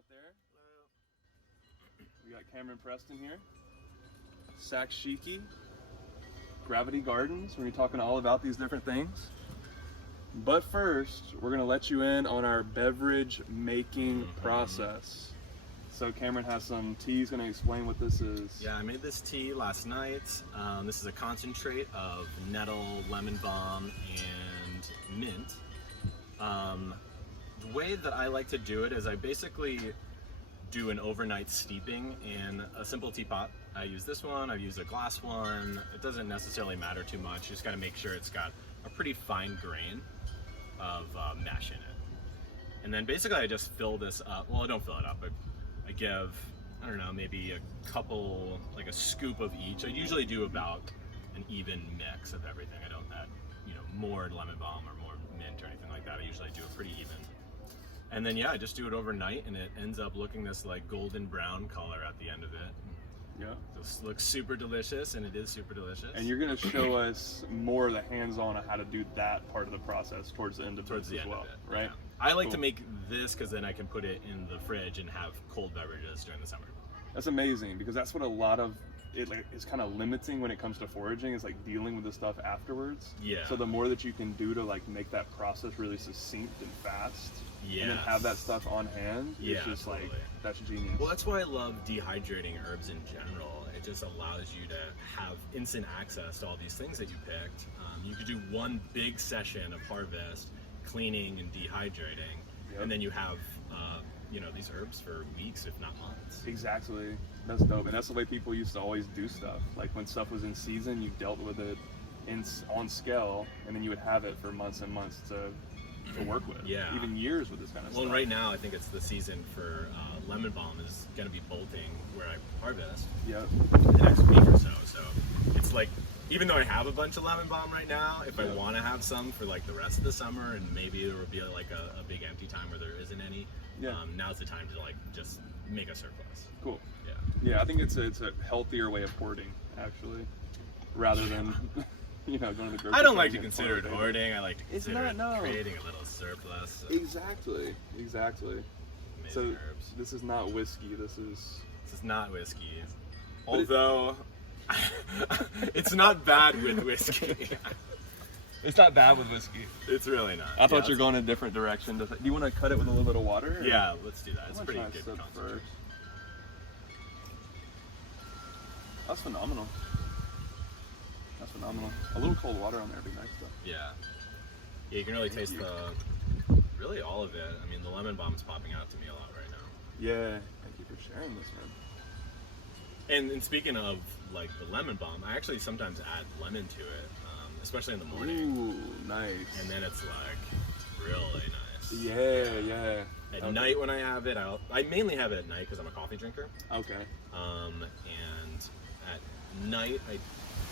out there. We got Cameron Preston here. Sakshiki, Gravity Gardens. We're going to be talking all about these different things. But first, we're going to let you in on our beverage making process. So Cameron has some tea. He's going to explain what this is. Yeah, I made this tea last night. This is a concentrate of nettle, lemon balm, and mint. The way that I like to do it is I basically do an overnight steeping in a simple teapot. I use this one, I use a glass one. It doesn't necessarily matter too much. You just gotta make sure it's got a pretty fine grain of mesh in it. And then basically I just fill this up. Well, I don't fill it up, but I give, I don't know, maybe a couple, like a scoop of each. I usually do about an even mix of everything. I don't add, more lemon balm or more mint or anything like that. I usually do it pretty even. And then yeah, I just do it overnight and it ends up looking this like golden brown color at the end of it. Yeah. This looks super delicious, and it is super delicious. And you're going to show us more of the hands-on on how to do that part of the process towards the end of it as well, right? Yeah. I like to make this because then I can put it in the fridge and have cold beverages during the summer. That's amazing, because that's what a lot of it is kind of limiting when it comes to foraging, is like dealing with the stuff afterwards. Yeah. So the more that you can do to like make that process really succinct and fast, and then have that stuff on hand, it's just totally. like, that's genius. Well, that's why I love dehydrating herbs in general. It just allows you to have instant access to all these things that you picked. You could do one big session of harvest, cleaning and dehydrating, and then you have these herbs for weeks, if not months. Exactly. That's dope. And that's the way people used to always do stuff. Like when stuff was in season, you dealt with it on scale, and then you would have it for months and months to work with. Yeah. Even years with this kind of stuff. Well, right now I think it's the season for lemon balm is going to be bolting where I harvest. Yep. The next week or so. So it's like, even though I have a bunch of lemon balm right now, if I want to have some for like the rest of the summer, and maybe there will be like a big empty time where there isn't any, now's the time to like just make a surplus. Cool. Yeah. Yeah, I think it's a healthier way of hoarding, actually, rather than going to the grocery. I don't like to consider it hoarding. I like to consider it no. creating a little surplus. Exactly. Amazing So herbs. this is not whiskey. This is not whiskey, although it's not bad with whiskey. It's not bad with whiskey. It's really not. I thought you were going in a different direction. Do you want to cut it with a little bit of water? Or? Yeah, let's do that. It's pretty good first. concentrate. That's phenomenal. A little cold water on there would be nice though. Yeah, you can really taste really all of it. I mean, the lemon balm is popping out to me a lot right now. Yeah, thank you for sharing this, man. And speaking of like the lemon balm, I actually sometimes add lemon to it, especially in the morning. Ooh, nice. And then it's like really nice. Yeah. At night when I have it, I mainly have it at night because I'm a coffee drinker. Okay. And at night,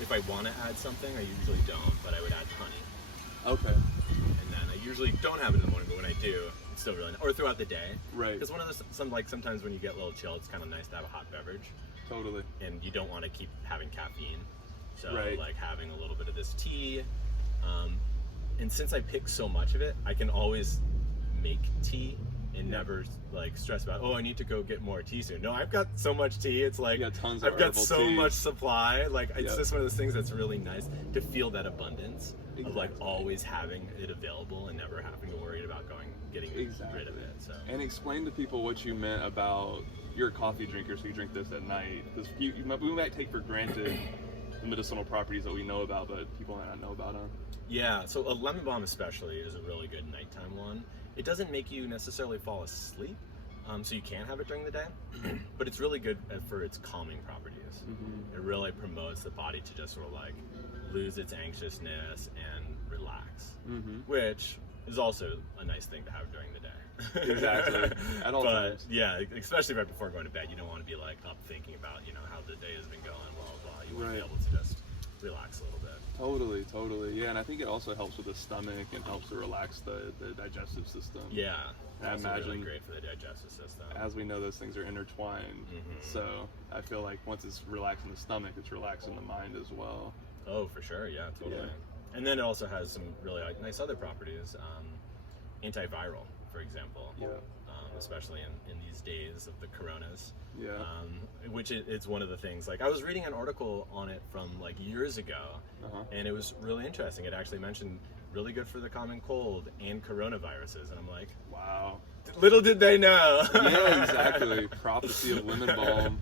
if I want to add something, I usually don't, but I would add honey. Okay. And then I usually don't have it in the morning, but when I do, it's still really nice. Or throughout the day. Right. Because one of the sometimes when you get a little chill, it's kind of nice to have a hot beverage. Totally. And you don't want to keep having caffeine. So right. having a little bit of this tea. And since I pick so much of it, I can always make tea and never stress about, I need to go get more tea soon. No, I've got so much tea. It's like tons of I've got so tea. much supply. It's just one of those things that's really nice to feel that abundance of always having it available and never having to worry about getting rid of it. So. And explain to people what you meant about you're a coffee drinker, so you drink this at night. Because we might take for granted the medicinal properties that we know about, but people might not know about them. Yeah, so a lemon balm especially is a really good nighttime one. It doesn't make you necessarily fall asleep, so you can have it during the day, but it's really good for its calming properties. Mm-hmm. It really promotes the body to just sort of lose its anxiousness and relax, which is also a nice thing to have during the day. Exactly. At all times. Yeah, especially right before going to bed, you don't want to be up thinking about how the day has been going, blah blah blah. You want to be able to just relax a little bit. Totally. Yeah, and I think it also helps with the stomach and helps to relax the digestive system. Yeah, I imagine really great for the digestive system. As we know, those things are intertwined. So I feel like once it's relaxing the stomach, it's relaxing the mind as well. Oh, for sure. Yeah, totally. Yeah. And then it also has some really nice other properties. Antiviral, for for example. Yeah. Especially in these days of the coronas. Yeah. Which it's one of the things, like I was reading an article on it from like years ago, and it was really interesting. It actually mentioned really good for the common cold and coronaviruses, and I'm like, wow. Little did they know. Yeah, exactly. Prophecy of lemon balm.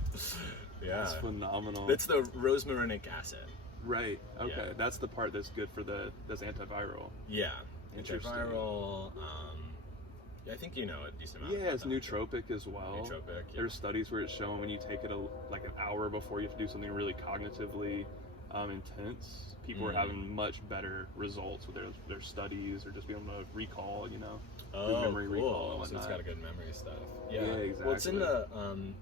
Yeah. It's phenomenal. It's the rosmarinic acid. Right. Okay. Yeah. That's the part that's good for that's antiviral. Yeah. Interesting. Antiviral. I think you know a decent amount. Yeah, it's about that. nootropic as well. Nootropic. Yeah. There's studies where it's shown when you take it like an hour before you have to do something really cognitively intense, people are having much better results with their studies or just being able to recall, memory recall and whatnot. So it's got a good memory stuff. Yeah, exactly. Well, it's in the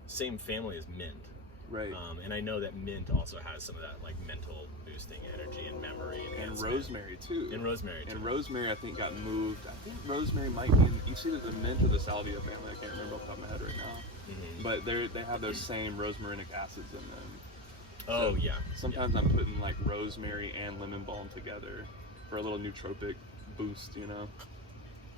same family as mint. Right. And I know that mint also has some of that like mental boosting energy and memory and rosemary too. And rosemary too. And rosemary I think got moved. I think rosemary might be in either the mint or the salvia family. I can't remember off the top of my head right now. But they have those same rosmarinic acids in them. Oh, so yeah. Sometimes I'm putting like rosemary and lemon balm together for a little nootropic boost,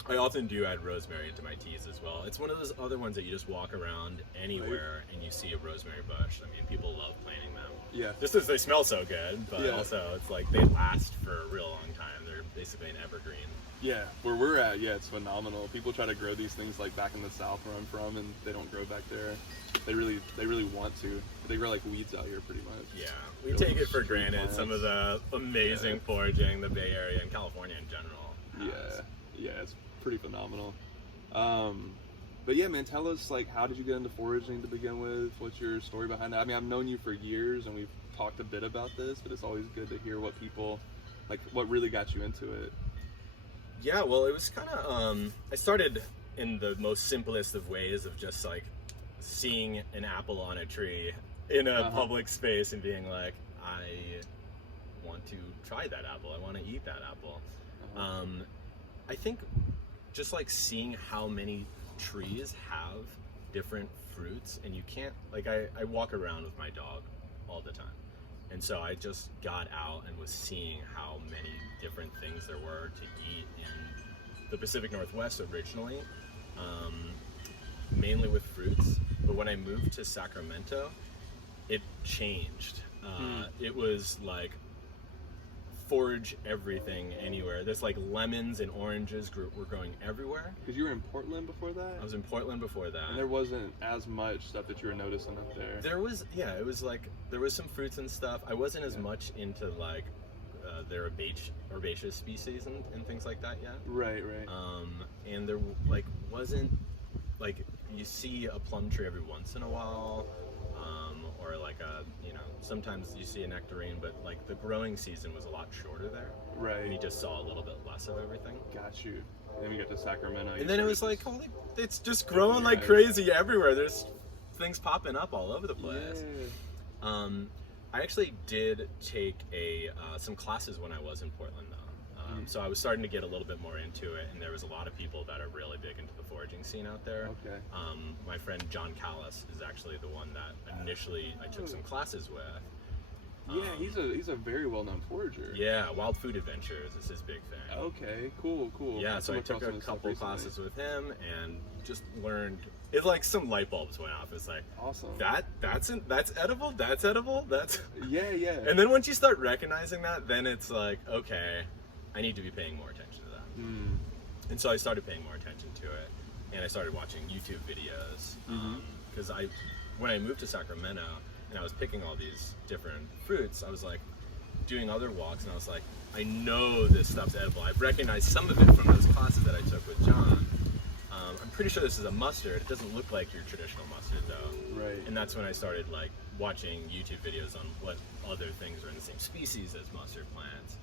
I often do add rosemary into my teas as well. It's one of those other ones that you just walk around anywhere and you see a rosemary bush. I mean, people love planting them. Yeah. Just as they smell so good, but also it's like they last for a real long time. They're basically an evergreen. Yeah, where we're at, it's phenomenal. People try to grow these things like back in the south where I'm from, and they don't grow back there. They really want to. They grow like weeds out here pretty much. Yeah, we take it for granted. Some of the amazing foraging the Bay Area and California in general has. Yeah, it's pretty phenomenal. But yeah, man, tell us like how did you get into foraging to begin with? What's your story behind that? I mean, I've known you for years, and we've talked a bit about this, but it's always good to hear what people like. What really got you into it? Yeah, well, it was kind of, I started in the most simplest of ways of just like seeing an apple on a tree in a public space and being like, I want to try that apple. I want to eat that apple. I think just like seeing how many trees have different fruits, and you can't, like I walk around with my dog all the time. And so I just got out and was seeing how many different things there were to eat in the Pacific Northwest originally, mainly with fruits. But when I moved to Sacramento, it changed. It was like forage everything anywhere. There's like lemons and oranges were growing everywhere. Because you were in Portland before that? I was in Portland before that. And there wasn't as much stuff that you were noticing up there. There was, it was like, there was some fruits and stuff. I wasn't as much into like their herbaceous species and things like that yet. Right. And there like wasn't, like you see a plum tree every once in a while, or like sometimes you see a nectarine, but like the growing season was a lot shorter there. Right. And you just saw a little bit less of everything. Got you. Then we get to Sacramento. And then it was like, holy, it's just growing like crazy everywhere. There's things popping up all over the place. Yeah. I actually did take some classes when I was in Portland though. So I was starting to get a little bit more into it, and there was a lot of people that are really big into the foraging scene out there. Okay. My friend John Callis is actually the one that initially I took some classes with. Yeah, he's a very well-known forager. Yeah, Wild Food Adventures is his big thing. Okay, cool. Yeah, so I took a couple classes with him and just learned. It's like some light bulbs went off. It's like, awesome. That's edible. That's edible. That's yeah. And then once you start recognizing that, then it's like, okay, I need to be paying more attention to that. And so I started paying more attention to it, and I started watching YouTube videos because when I moved to Sacramento and I was picking all these different fruits, I was like doing other walks, and I was like, I know this stuff's edible. I've recognized some of it from those classes that I took with John. I'm pretty sure this is a mustard. It doesn't look like your traditional mustard though. Right. And that's when I started like watching YouTube videos on what other things are in the same species as mustard plants.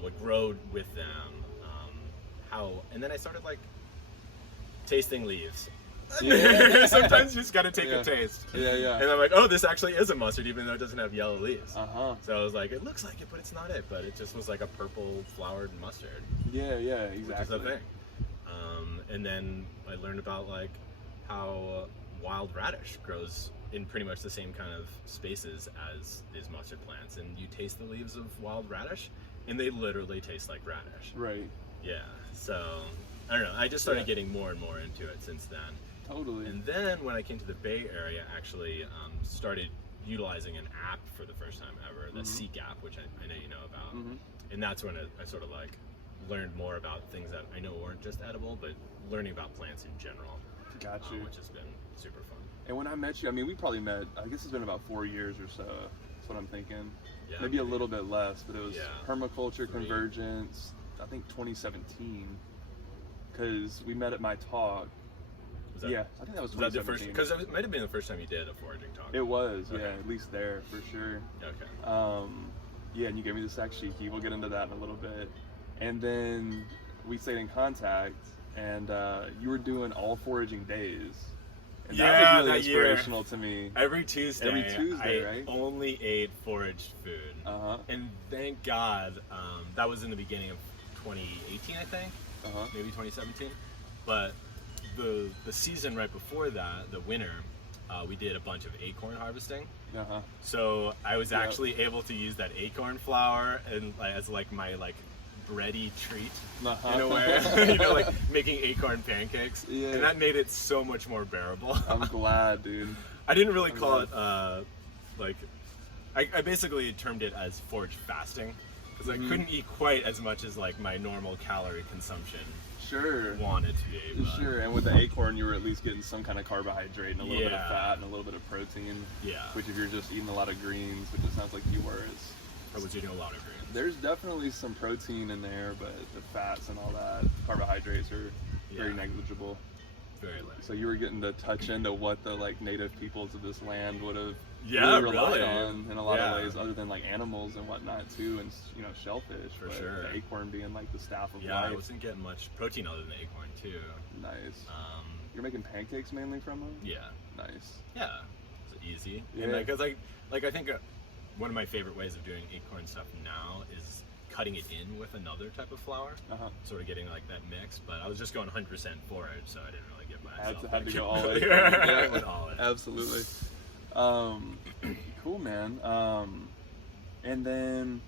What growed with them, and then I started like tasting leaves. Yeah. Sometimes you just gotta take a taste. Yeah. And I'm like, oh, this actually is a mustard, even though it doesn't have yellow leaves. So I was like, it looks like it, but it's not it. But it just was like a purple flowered mustard. Yeah, exactly. Which is a thing. And then I learned about like how wild radish grows in pretty much the same kind of spaces as these mustard plants, and you taste the leaves of wild radish, and they literally taste like radish. Right. Yeah. So I don't know. I just started getting more and more into it since then. Totally. And then when I came to the Bay Area, actually started utilizing an app for the first time ever, the Seek app, which I know you know about. And that's when I sort of like learned more about things that I know weren't just edible, but learning about plants in general. Got you. Which has been super fun. And when I met you, I mean, we probably met, I guess it's been about 4 years or so. That's what I'm thinking. Yeah, maybe a little bit less, but it was permaculture 3. convergence, I think 2017. Because we met at my talk. Was that, yeah, I think that was 2017. Because it might have been the first time you did a foraging talk. It was, okay. yeah, at least there, for sure. Okay. Yeah, and you gave me the Sakshiki. We'll get into that in a little bit. And then we stayed in contact, and you were doing all foraging days. And that was really inspirational to me. Every Tuesday, I right? only ate foraged food. And thank God, that was in the beginning of 2018, I think, maybe 2017. But the season right before that, the winter, we did a bunch of acorn harvesting. So I was actually able to use that acorn flour and as like my bready treat in a way, you know, like making acorn pancakes, and that made it so much more bearable. I'm glad, dude. I didn't really call it I basically termed it as forage fasting because I couldn't eat quite as much as like my normal calorie consumption wanted to be. Sure, and with the acorn you were at least getting some kind of carbohydrate and a little bit of fat and a little bit of protein. Which if you're just eating a lot of greens, which it sounds like you were, I was eating a lot of greens. There's definitely some protein in there, but the fats and all that, carbohydrates are very negligible. Very light. So you were getting to touch into what the native peoples of this land would have relied on in a lot of ways, other than animals and whatnot too, and shellfish. For sure. The acorn being the staff of life. Yeah, I wasn't getting much protein other than acorn too. Nice. You're making pancakes mainly from them? Yeah. Nice. Yeah, it's easy. Yeah. And because I think one of my favorite ways of doing acorn stuff now is cutting it in with another type of flour, sort of getting that mix. But I was just going 100% forage, so I didn't really get myself. Had to go all in. I went all in. Absolutely. Cool, man. And then,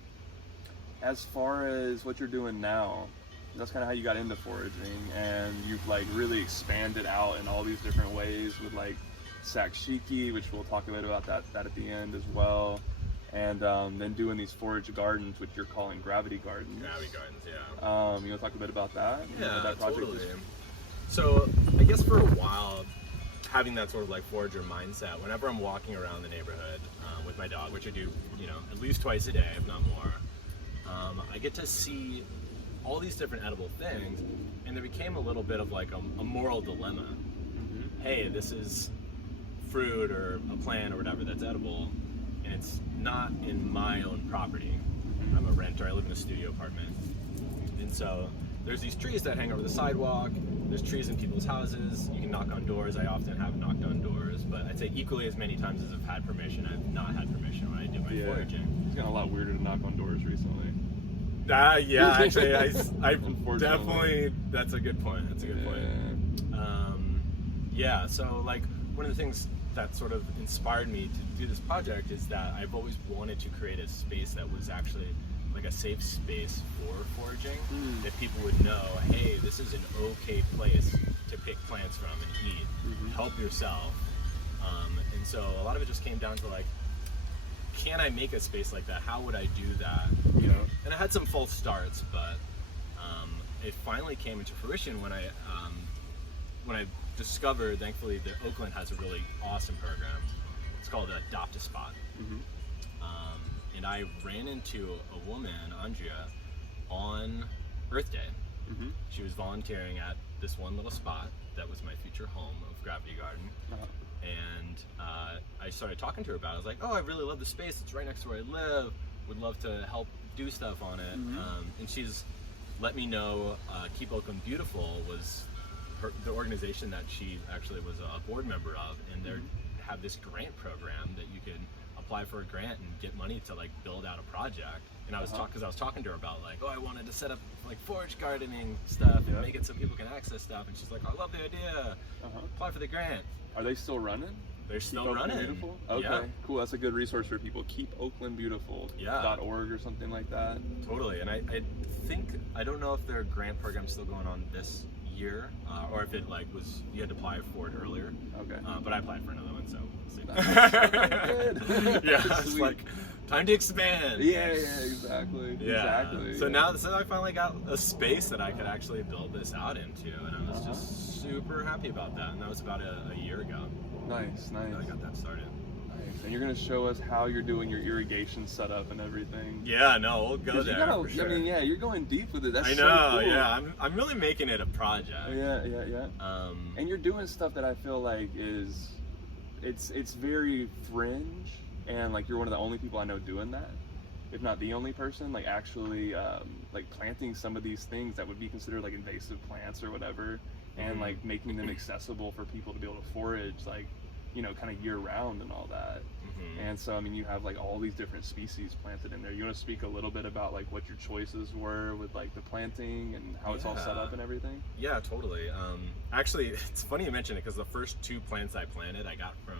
as far as what you're doing now, that's kind of how you got into foraging, and you've really expanded out in all these different ways with Sakshiki, which we'll talk a bit about that at the end as well. And then doing these forage gardens, which you're calling gravity gardens. Gravity gardens, yeah. You want to talk a bit about that? Yeah, that project totally. So I guess for a while, having that sort of forager mindset, whenever I'm walking around the neighborhood with my dog, which I do, at least twice a day, if not more, I get to see all these different edible things, and there became a little bit of a moral dilemma. Hey, this is fruit or a plant or whatever that's edible, and it's not in my own property. I'm a renter, I live in a studio apartment. And so there's these trees that hang over the sidewalk, there's trees in people's houses, you can knock on doors, I often have knocked on doors, but I'd say equally as many times as I've had permission, I've not had permission when I do my foraging. It's gotten a lot weirder to knock on doors recently. Yeah, actually, I definitely, that's a good point, Yeah, so one of the things that sort of inspired me to do this project is that I've always wanted to create a space that was actually a safe space for foraging, that people would know, hey, this is an okay place to pick plants from and eat, help yourself. And so a lot of it just came down to can I make a space like that? How would I do that? And I had some false starts, but it finally came into fruition when I discovered, thankfully, that Oakland has a really awesome program. It's called Adopt a Spot. And I ran into a woman, Andrea, on Earth Day. She was volunteering at this one little spot that was my future home of Gravity Garden. And I started talking to her about it. I was like, oh, I really love the space. It's right next to where I live. Would love to help do stuff on it. And she's let me know Keep Oakland Beautiful was the organization that she actually was a board member of, and they have this grant program that you can apply for a grant and get money to build out a project. And I was because I was talking to her about I wanted to set up forage gardening stuff and make it so people can access stuff, and she's like, I love the idea. Apply for the grant. Are they still running? They're still running. Beautiful? Okay, cool. That's a good resource for people. KeepOaklandBeautiful.org or something like that. Totally. And I think, I don't know if their grant program's still going on this year, or if it like was you had to apply for it earlier. Okay. But I applied for another one, so we'll see. Good. Yeah, it's like time to expand. Yeah, exactly. Yeah. Exactly. So now, I finally got a space that I could actually build this out into, and I was just super happy about that. And that was about a year ago. Nice. that I got that started. Nice. And you're gonna show us how you're doing your irrigation setup and everything. Yeah, no, we'll go there for sure. I mean, yeah, you're going deep with it. That's I know, so cool. yeah. I'm really making it a project. Yeah. And you're doing stuff that I feel like it's very fringe, and like you're one of the only people I know doing that, if not the only person, like actually like planting some of these things that would be considered like invasive plants or whatever, and like making them accessible for people to be able to forage, like, you know, kind of year round and all that. And so, I mean, you have like all these different species planted in there. You want to speak a little bit about like what your choices were with like the planting and how it's all set up and everything? Yeah, totally. Actually, it's funny you mention it because the first 2 plants I planted, I got from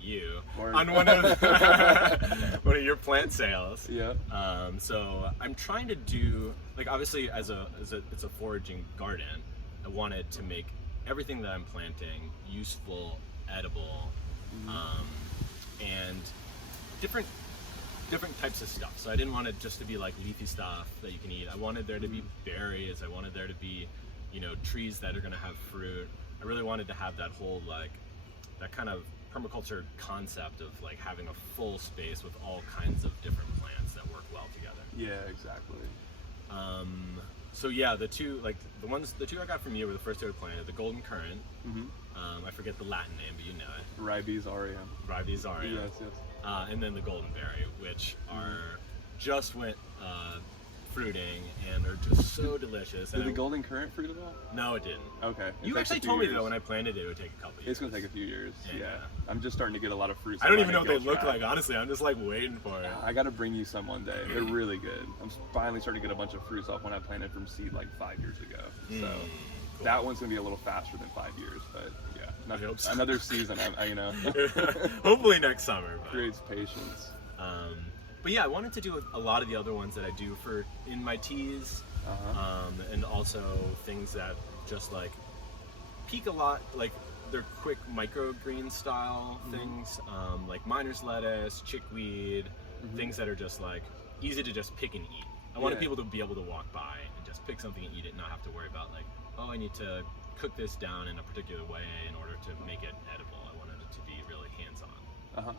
you on one of your plant sales. Yeah. So I'm trying to do, like, obviously it's a foraging garden. I wanted to make everything that I'm planting useful, edible, and different types of stuff. So I didn't want it just to be like leafy stuff that you can eat. I wanted there to be berries. I wanted there to be, you know, trees that are going to have fruit. I really wanted to have that whole, like, that kind of permaculture concept of like having a full space with all kinds of different plants that work well together. Yeah, exactly. So yeah, the two I got from you were the first 2 I planted, the golden currant. I forget the Latin name, but you know it. Ribes aureum. Ribes aureum. Yes. And then the golden berry, which are just went fruiting and are just so delicious. Did the golden currant fruit at all? No, it didn't. Okay. You actually told me though when I planted it would take a couple years. It's gonna take a few years. Yeah. I'm just starting to get a lot of fruits. I don't even know what they look like, honestly. I'm just like waiting for it. I gotta bring you some one day. They're really good. I'm finally starting to get a bunch of fruits off when I planted from seed like 5 years ago. So cool. That one's gonna be a little faster than 5 years, but yeah, I hope so. Another season. You know. Hopefully next summer. But. Creates patience. But yeah, I wanted to do a lot of the other ones that I do in my teas, and also things that just like peak a lot, like they're quick microgreen style things, like miner's lettuce, chickweed, things that are just like easy to just pick and eat. I wanted people to be able to walk by and just pick something and eat it, and not have to worry about like, oh, I need to cook this down in a particular way in order to make it edible. I wanted it to be really hands-on.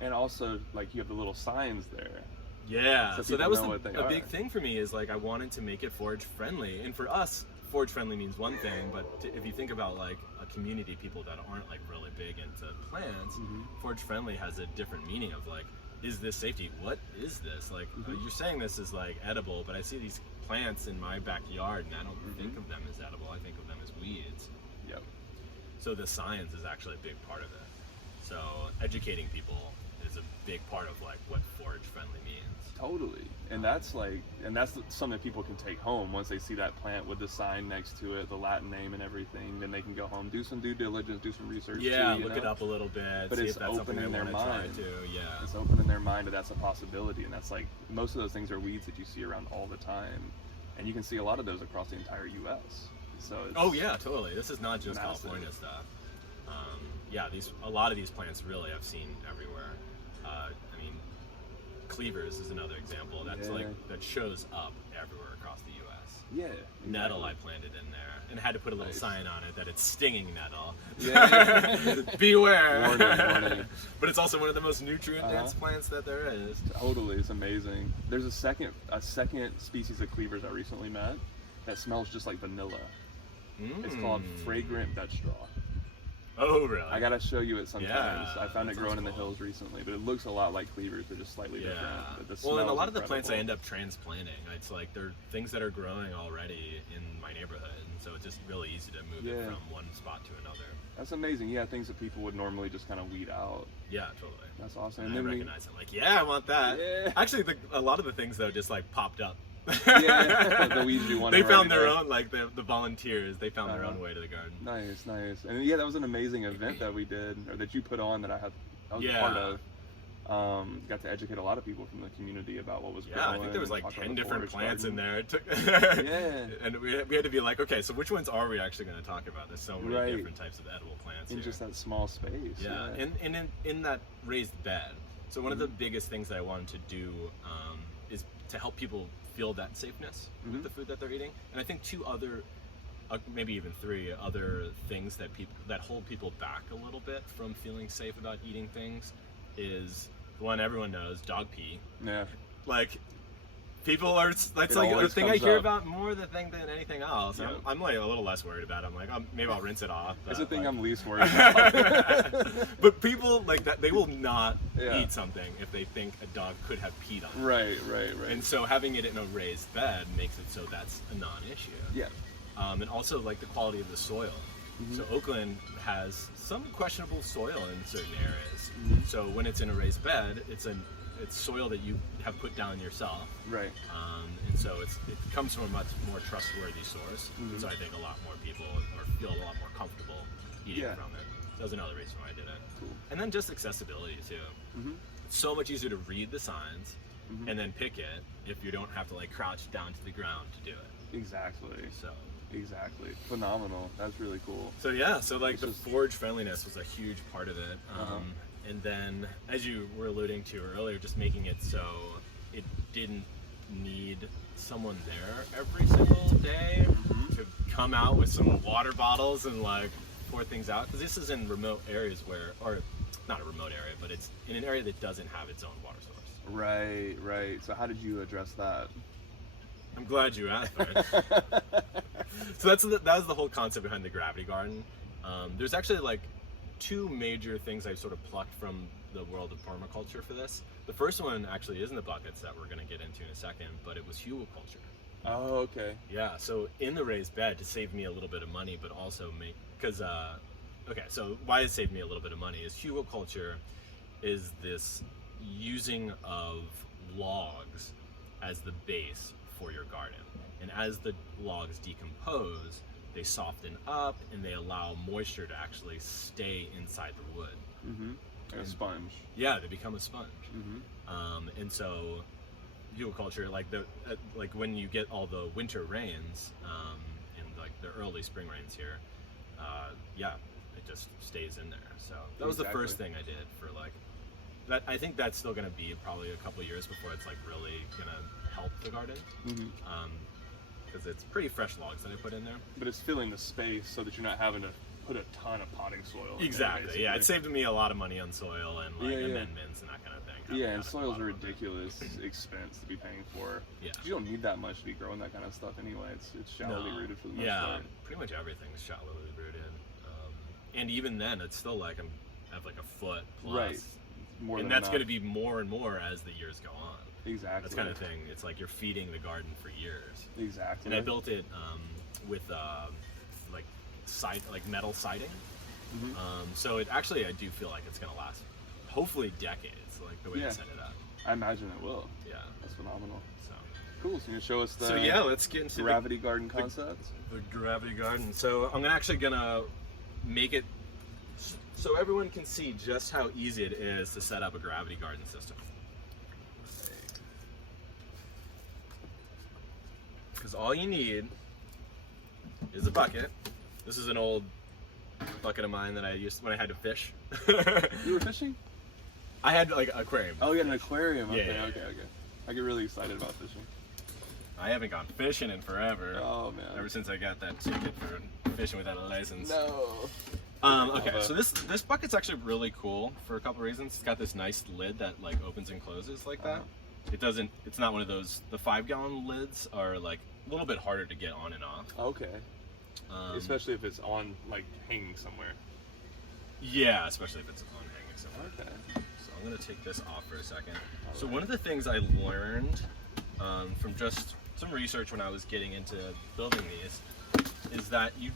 And also, like, you have the little signs there. Yeah, so that was a big thing for me, is like I wanted to make it forage friendly. And for us, forage friendly means one thing, but if you think about like a community, people that aren't like really big into plants, forage friendly has a different meaning of like, is this safety? What is this? Like, you're saying this is like edible, but I see these plants in my backyard and I don't think of them as edible. I think of them as weeds. Yep. So the science is actually a big part of it. So educating people is a big part of like what forage friendly means. Totally. And that's something that people can take home once they see that plant with the sign next to it, the Latin name and everything. Then they can go home, do some due diligence, do some research. Yeah, look it up a little bit. But see it's if that's opening their mind. Yeah, it's opening their mind that that's a possibility, and that's like most of those things are weeds that you see around all the time, and you can see a lot of those across the entire U.S. So oh yeah, totally. This is not just massive. California stuff. A lot of these plants really I've seen everywhere. I mean, cleavers is another example. That's like that shows up everywhere across the U.S. Yeah. Nettle I planted in there and had to put a little sign on it that it's stinging nettle. Yeah. Beware. Warning. But it's also one of the most nutrient-dense plants that there is. Totally, it's amazing. There's a second species of cleavers I recently met that smells just like vanilla. It's called fragrant Dutch straw. Oh, really? I gotta show you it sometimes. Yeah, I found it growing in the hills recently, but it looks a lot like cleavers, but just slightly different. But Well, and a lot of the plants I end up transplanting. It's like they're things that are growing already in my neighborhood, and so it's just really easy to move it from one spot to another. That's amazing. Yeah, things that people would normally just kind of weed out. Yeah, totally. That's awesome. And I recognize it. Like, yeah, I want that. Yeah. Actually, a lot of the things though just like popped up. The weeds you want. They found their own, like the volunteers. They found their own way to the garden. Nice. And yeah, that was an amazing event that we did, or that you put on, that I was a part of. Got to educate a lot of people from the community about what was Yeah, growing. I think there was and like talk about 10 the different forage plants in garden. there. It took Yeah. And we had to be like, okay, so which ones are we actually going to talk about? There's so many Right. different types of edible plants In here. just that small space. Yeah, and in that raised bed. So one of the biggest things that I wanted to do is to help people feel that safeness with the food that they're eating. And I think two other, maybe even three other things that hold people back a little bit from feeling safe about eating things is one everyone knows, dog pee. Yeah. Like, people are, that's It like the always thing I comes hear up. about more than anything else. Yeah. I'm like a little less worried about it. I'm like, maybe I'll rinse it off. That's but, the thing like- I'm least worried about. But people like that, they will not Yeah. eat something if they think a dog could have peed on it. Right. And so having it in a raised bed makes it so that's a non-issue. Yeah. And also like the quality of the soil. So Oakland has some questionable soil in certain areas. So when it's in a raised bed, it's soil that you have put down yourself. Right. And so it comes from a much more trustworthy source. And so I think a lot more people feel a lot more comfortable eating Yeah. from it. That was another reason why I did it. Cool. And then just accessibility too. It's so much easier to read the signs and then pick it if you don't have to like crouch down to the ground to do it. Exactly. So Phenomenal. That's really cool. So yeah, so like It's the just- forage friendliness was a huge part of it. And then as you were alluding to earlier, just making it so it didn't need someone there every single day to come out with some water bottles and like pour things out. Because this is in remote areas or not a remote area, but it's in an area that doesn't have its own water source. Right. So how did you address that? I'm glad you asked, man. So that was the whole concept behind the gravity garden. There's actually like two major things I've sort of plucked from the world of permaculture for this. The first one actually is in the buckets that we're going to get into in a second, but it was hugelculture. Oh, okay. Yeah, so in the raised bed to save me a little bit of money, but also so why it saved me a little bit of money is hugelculture is this using of logs as the base for your garden. And as the logs decompose, they soften up and they allow moisture to actually stay inside the wood. Like a sponge. Yeah, they become a sponge. And so hugelculture, like when you get all the winter rains and like the early spring rains here, it just stays in there. So that was the first thing I did for like that. I think that's still going to be probably a couple years before it's like really going to help the garden. Because it's pretty fresh logs that I put in there. But it's filling the space so that you're not having to put a ton of potting soil in there, Exactly. Yeah, it basically. saved me a lot of money on soil and like Yeah. amendments and that kind of thing. Yeah, and Having soil's a lot of them. ridiculous expense to be paying for. Yeah. You don't need that much to be growing that kind of stuff anyway. It's shallowly No. rooted for the most Yeah, part. pretty much everything's shallowly rooted. And even then, it's still like I have like a foot plus. Right. More And than that's going to enough. be more and more as the years go on. Exactly. That's kind of thing. It's like you're feeding the garden for years. Exactly. And I built it with like metal siding. So it actually, I do feel like it's going to last hopefully decades, like the way I set it up. I imagine it will. Yeah. That's phenomenal. So, Cool. So you can show us the so yeah, let's get into gravity garden concept. the gravity garden. So I'm actually gonna make it so everyone can see just how easy it is to set up a gravity garden system. Because all you need is a bucket. This is an old bucket of mine that I used when I had to fish. You were fishing? I had like an aquarium. Oh, you had an aquarium. Okay, Yeah. okay. I get really excited about fishing. I haven't gone fishing in forever. Oh man. Ever since I got that ticket for fishing without a license. No. Okay, so this bucket's actually really cool for a couple reasons. It's got this nice lid that like opens and closes like that. It's not one of those, the 5-gallon lids are like a little bit harder to get on and off. Okay. Especially if it's on, like, hanging somewhere. Yeah, especially if it's on hanging somewhere. Okay. So I'm gonna take this off for a second. So one of the things I learned from just some research when I was getting into building these is that you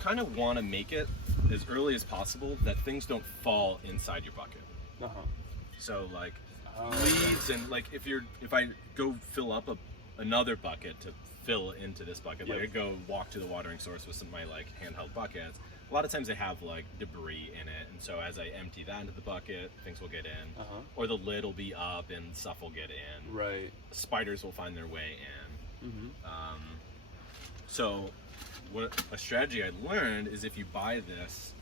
kind of want to make it as early as possible that things don't fall inside your bucket. Uh-huh. So like leaves and like if I go fill up a another bucket to fill into this bucket. Yep. Like I go walk to the watering source with some of my like handheld buckets. A lot of times they have like debris in it, and so as I empty that into the bucket, things will get in, or the lid will be up and stuff will get in. Right. Spiders will find their way in. Mm-hmm. So what a strategy I learned is if you buy this,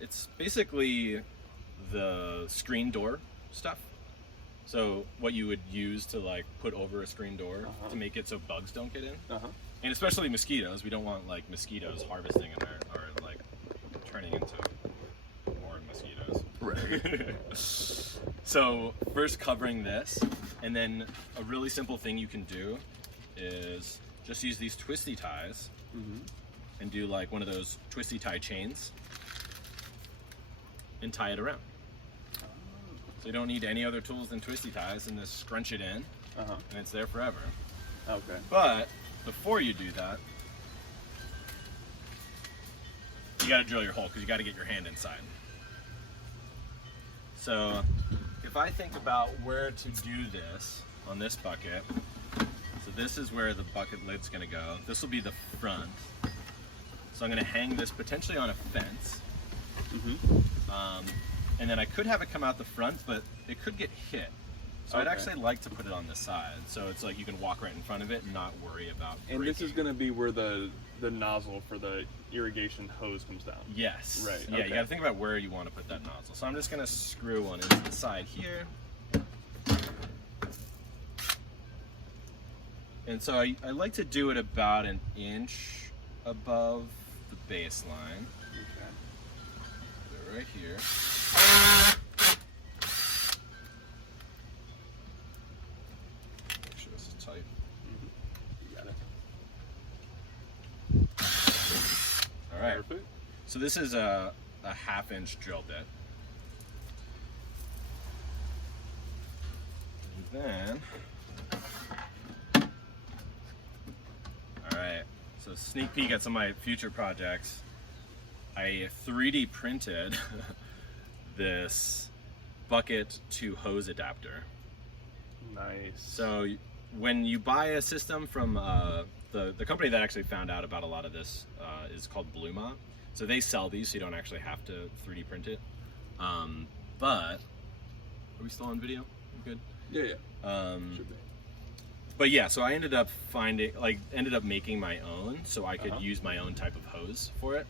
it's basically the screen door stuff. So what you would use to like put over a screen door to make it so bugs don't get in. And especially mosquitoes. We don't want like mosquitoes harvesting in our like turning into more mosquitoes. Right. So first covering this, and then a really simple thing you can do is just use these twisty ties and do like one of those twisty tie chains and tie it around. So you don't need any other tools than twisty ties, and just scrunch it in and it's there forever. Okay. But before you do that, you got to drill your hole because you got to get your hand inside. So if I think about where to do this on this bucket, so this is where the bucket lid's going to go. This will be the front. So I'm going to hang this potentially on a fence. And then I could have it come out the front, but it could get hit. So I'd actually like to put it on the side, so it's like you can walk right in front of it and not worry about breaking. And this is going to be where the nozzle for the irrigation hose comes down. Yes. Right. Yeah, okay. you got to think about where you want to put that nozzle. So I'm just going to screw one into the side here. And so I like to do it about an inch above the baseline. Okay. Put it right here. Make sure this is tight. You got it. All right. Perfect. So this is a 1/2-inch drill bit. And then, all right, so sneak peek at some of my future projects. I 3D printed this bucket to hose adapter. Nice. So when you buy a system from the company that actually found out about a lot of this is called Balm. So they sell these, so you don't actually have to 3D print it. But are we still on video? We're good. Yeah. Should be. But yeah, so I ended up making my own, so I could use my own type of hose for it.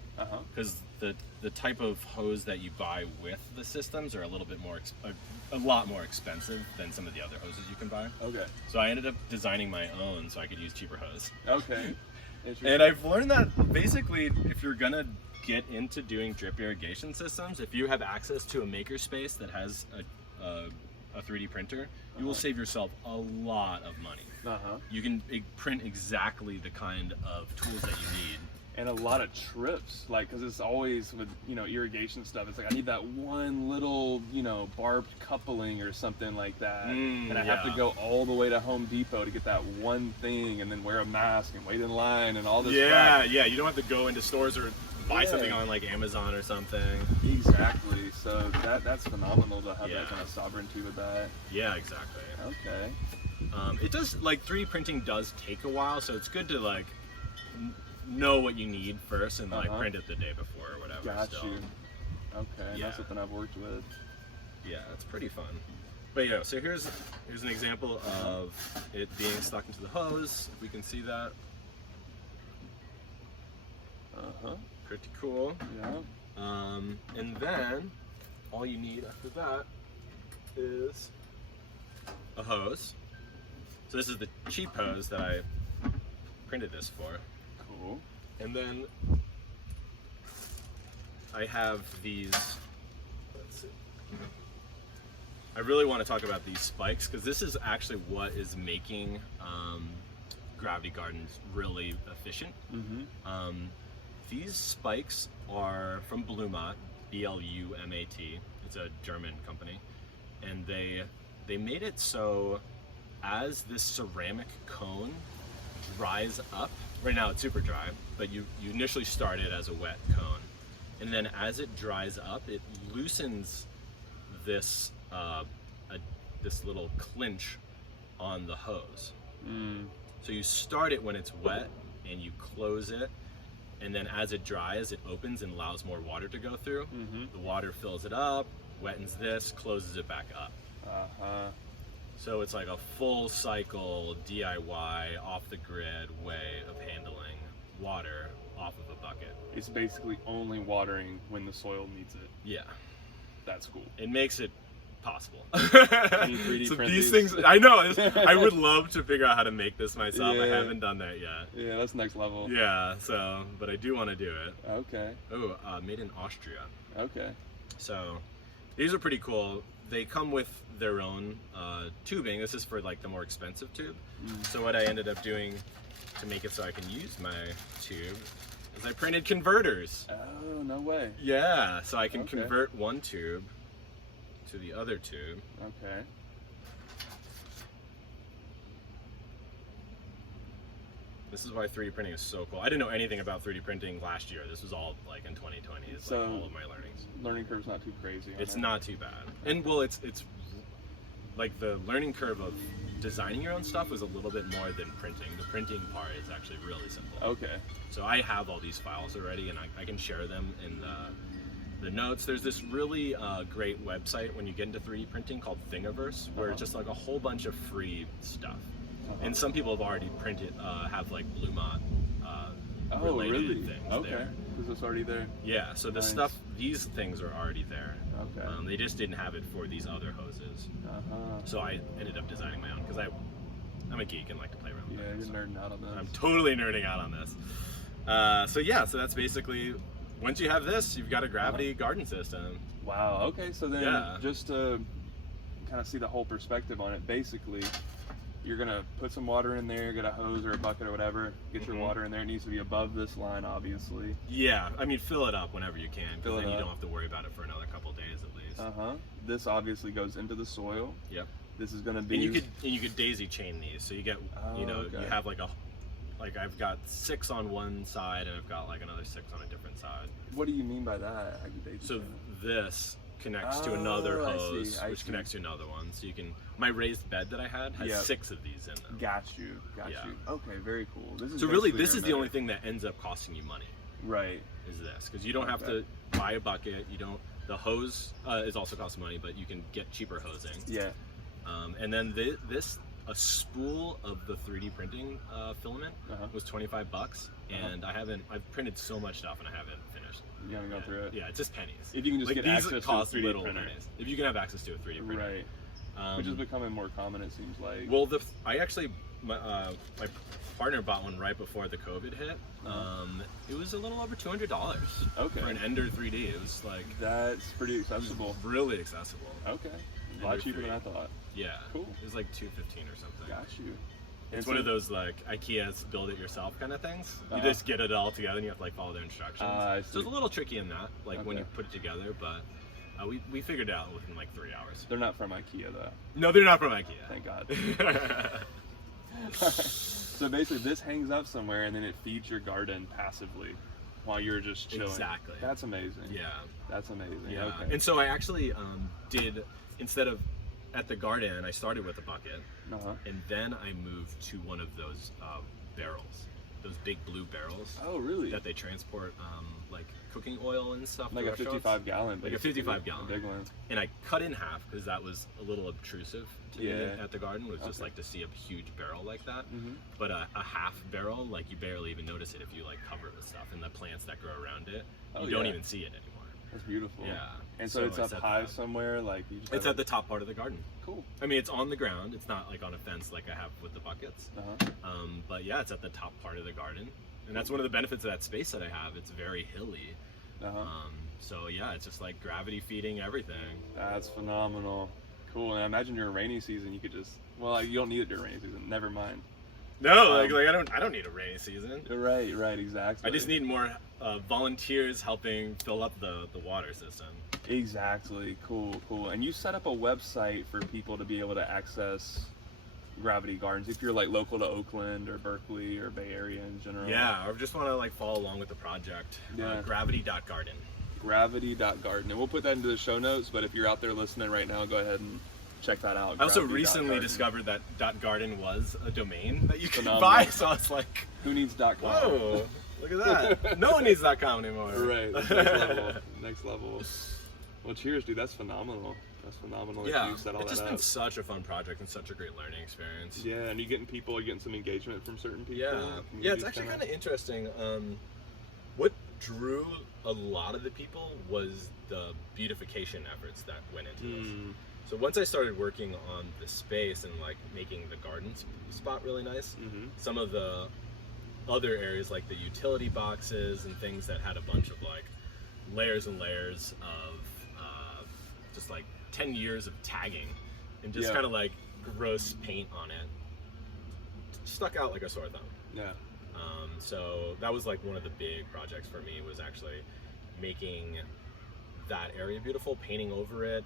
Because the type of hose that you buy with the systems are a little bit more, a lot more expensive than some of the other hoses you can buy. Okay. So I ended up designing my own, so I could use cheaper hose. Okay. Interesting. And I've learned that basically, if you're gonna get into doing drip irrigation systems, if you have access to a makerspace that has a 3D printer, you will save yourself a lot of money. You can print exactly the kind of tools that you need. And a lot of trips, like, because it's always with, irrigation stuff, it's like I need that one little, barbed coupling or something like that. And I have to go all the way to Home Depot to get that one thing, and then wear a mask and wait in line and all this crap. Yeah, you don't have to go into stores or buy something on like Amazon or something. Exactly. So that's phenomenal to have that kind of sovereignty with that. Yeah, exactly. Okay. It does, like, 3D printing does take a while, so it's good to like know what you need first and like print it the day before or whatever. Got still. you. Okay, that's something I've worked with. Yeah, it's pretty fun. But yeah, so here's an example of it being stuck into the hose. If we can see that. Pretty cool. Yeah. And then all you need after that is a hose. So this is the cheap hose that I printed this for. Cool. And then I have these, let's see. I really want to talk about these spikes because this is actually what is making gravity gardens really efficient. These spikes are from Blumat, B-L-U-M-A-T. It's a German company. And they made it so as this ceramic cone dries up, right now it's super dry, but you initially start it as a wet cone. And then as it dries up, it loosens this, this little clinch on the hose. Mm. So you start it when it's wet and you close it, and then as it dries, it opens and allows more water to go through. Mm-hmm. The water fills it up, wettens this, closes it back up. Uh-huh. So it's like a full cycle DIY off the grid way of handling water off of a bucket. It's basically only watering when the soil needs it. Yeah. That's cool. It makes it possible. Can you 3D so print these these? things, I know, I would love to figure out how to make this myself. I Yeah. haven't done that yet. Yeah, that's next level. Yeah, so, but I do want to do it. Okay. Oh, made in Austria. Okay. So these are pretty cool. They come with their own tubing. This is for like the more expensive tube. So what I ended up doing to make it so I can use my tube is I printed converters. Oh, no way. Yeah, so I can Okay. convert one tube to the other tube. Okay. This is why 3D printing is so cool. I didn't know anything about 3D printing last year. This was all like in 2020. It's So- like all of my learnings. Learning curve's not too crazy. on It's it. not too bad. And well, it's like the learning curve of designing your own stuff was a little bit more than printing. The printing part is actually really simple. Okay. So I have all these files already, and I can share them in the notes. There's this really great website when you get into 3D printing called Thingiverse, where it's just like a whole bunch of free stuff. And some people have already printed, have like Bluemont Oh, related really? things Okay. there. Because it's already there. Yeah, so the Nice. stuff, these things are already there. Okay. They just didn't have it for these other hoses. Uh-huh. So I ended up designing my own because I'm a geek and like to play around with Yeah, things, you're so nerding out on this. I'm totally nerding out on this. So that's basically, once you have this, you've got a gravity garden system. Wow. Okay. So then, Yeah. just to kind of see the whole perspective on it, basically, you're gonna put some water in there, get a hose or a bucket or whatever, get your Mhm. water in there. It needs to be above this line, obviously. Yeah, I mean, fill it up whenever you can, Fill because it then you up. don't have to worry about it for another couple days at least. Uh-huh. This obviously goes into the soil. Yep. This is gonna be. And you could daisy chain these, so you get, Oh, you okay. have like I've got 6 on one side and I've got like another 6 on a different side. What do you mean by that? How do they So do this connects to another Oh, I see, hose, I which see. connects to another one. So you can, my raised bed that I had has Yep. 6 of these in them. that? Got you. Got Yeah. you. Okay, very cool. This is So really, basically this is the your only method. thing that ends up costing you money, Right. is this. Because you don't have Okay. to buy a bucket, the hose is also costing money, but you can get cheaper hosing. Yeah. And then a spool of the 3D printing filament Uh-huh. was $25, and I've printed so much stuff and I haven't finished. You haven't gone through it. Yeah, it's just pennies. If you can just like get these access to a cost 3D little printer. pennies. If you can have access to a 3D printer. Right. Which is becoming more common, it seems like. Well, my partner bought one right before the COVID hit. It was a little over $200 Okay. for an Ender 3D. It was like That's pretty accessible. really accessible. Okay. A lot Ender cheaper 3. than I thought. Yeah, Cool. It was like $215 or something. Got you. It's And one of so- those like IKEA's build it yourself kind of things. You Uh-huh. just get it all together and you have to like follow their instructions. I So see. it's a little tricky in that, like when Okay. you put it together, but we figured it out within like 3 hours. They're not from IKEA though. No, they're not from IKEA. Thank God. So basically, this hangs up somewhere, and then it feeds your garden passively while you're just chilling. Exactly. That's amazing. Yeah. That's amazing. Yeah. Okay. And so I actually did, instead of at the garden, I started with a bucket, Uh-huh. and then I moved to one of those barrels, those big blue barrels Oh, really? that they transport like cooking oil and stuff. Like to a restaurants. 55-gallon. Like a 55-gallon. Big one. And I cut in half because that was a little obtrusive to me Yeah. at the garden. Was just Okay. like to see a huge barrel like that. Mhm. But a half barrel, like you barely even notice it if you like cover it with stuff, and the plants that grow around it, Oh, you don't yeah. even see it anymore. That's beautiful. Yeah. And so, it's I up set high that up. somewhere, like you just It's have at the top part of the garden. Cool. I mean, it's on the ground. It's not like on a fence like I have with the buckets. Uh-huh. But yeah, it's at the top part of the garden, and that's one of the benefits of that space that I have. It's very hilly. Uh-huh. So yeah, it's just like gravity feeding everything. That's phenomenal. Cool. And I imagine during rainy season, you could just, well, you don't need it during rainy season. Never mind. No, like I don't need a rainy season. Right, exactly. I just need more volunteers helping fill up the water system. Exactly. Cool. And you set up a website for people to be able to access gravity gardens if you're like local to Oakland or Berkeley or Bay Area in general. Yeah, or just want to like follow along with the project. Yeah. Gravity.garden. Gravity.garden. And we'll put that into the show notes, but if you're out there listening right now, go ahead and check that out. I also Gravity recently Garden. discovered that .garden was a domain that you could Phenomenal. buy, so I was like, Who needs .com? whoa, look at that. No one needs .com anymore. Right, that's next level. Next level. Well, cheers, dude. That's phenomenal. That's phenomenal. that Yeah, you set all it's just that been up. such a fun project and such a great learning experience. Yeah, and you're getting some engagement from certain people. Yeah, it's Communities actually kinda? kind of interesting. What drew a lot of the people was the beautification efforts that went into this. So once I started working on the space and like making the garden spot really nice, some of the other areas like the utility boxes and things that had a bunch of like layers and layers of just like 10 years of tagging and just kind of like gross paint on it stuck out like a sore thumb. Yeah. So that was like one of the big projects for me, was actually making that area beautiful, painting over it.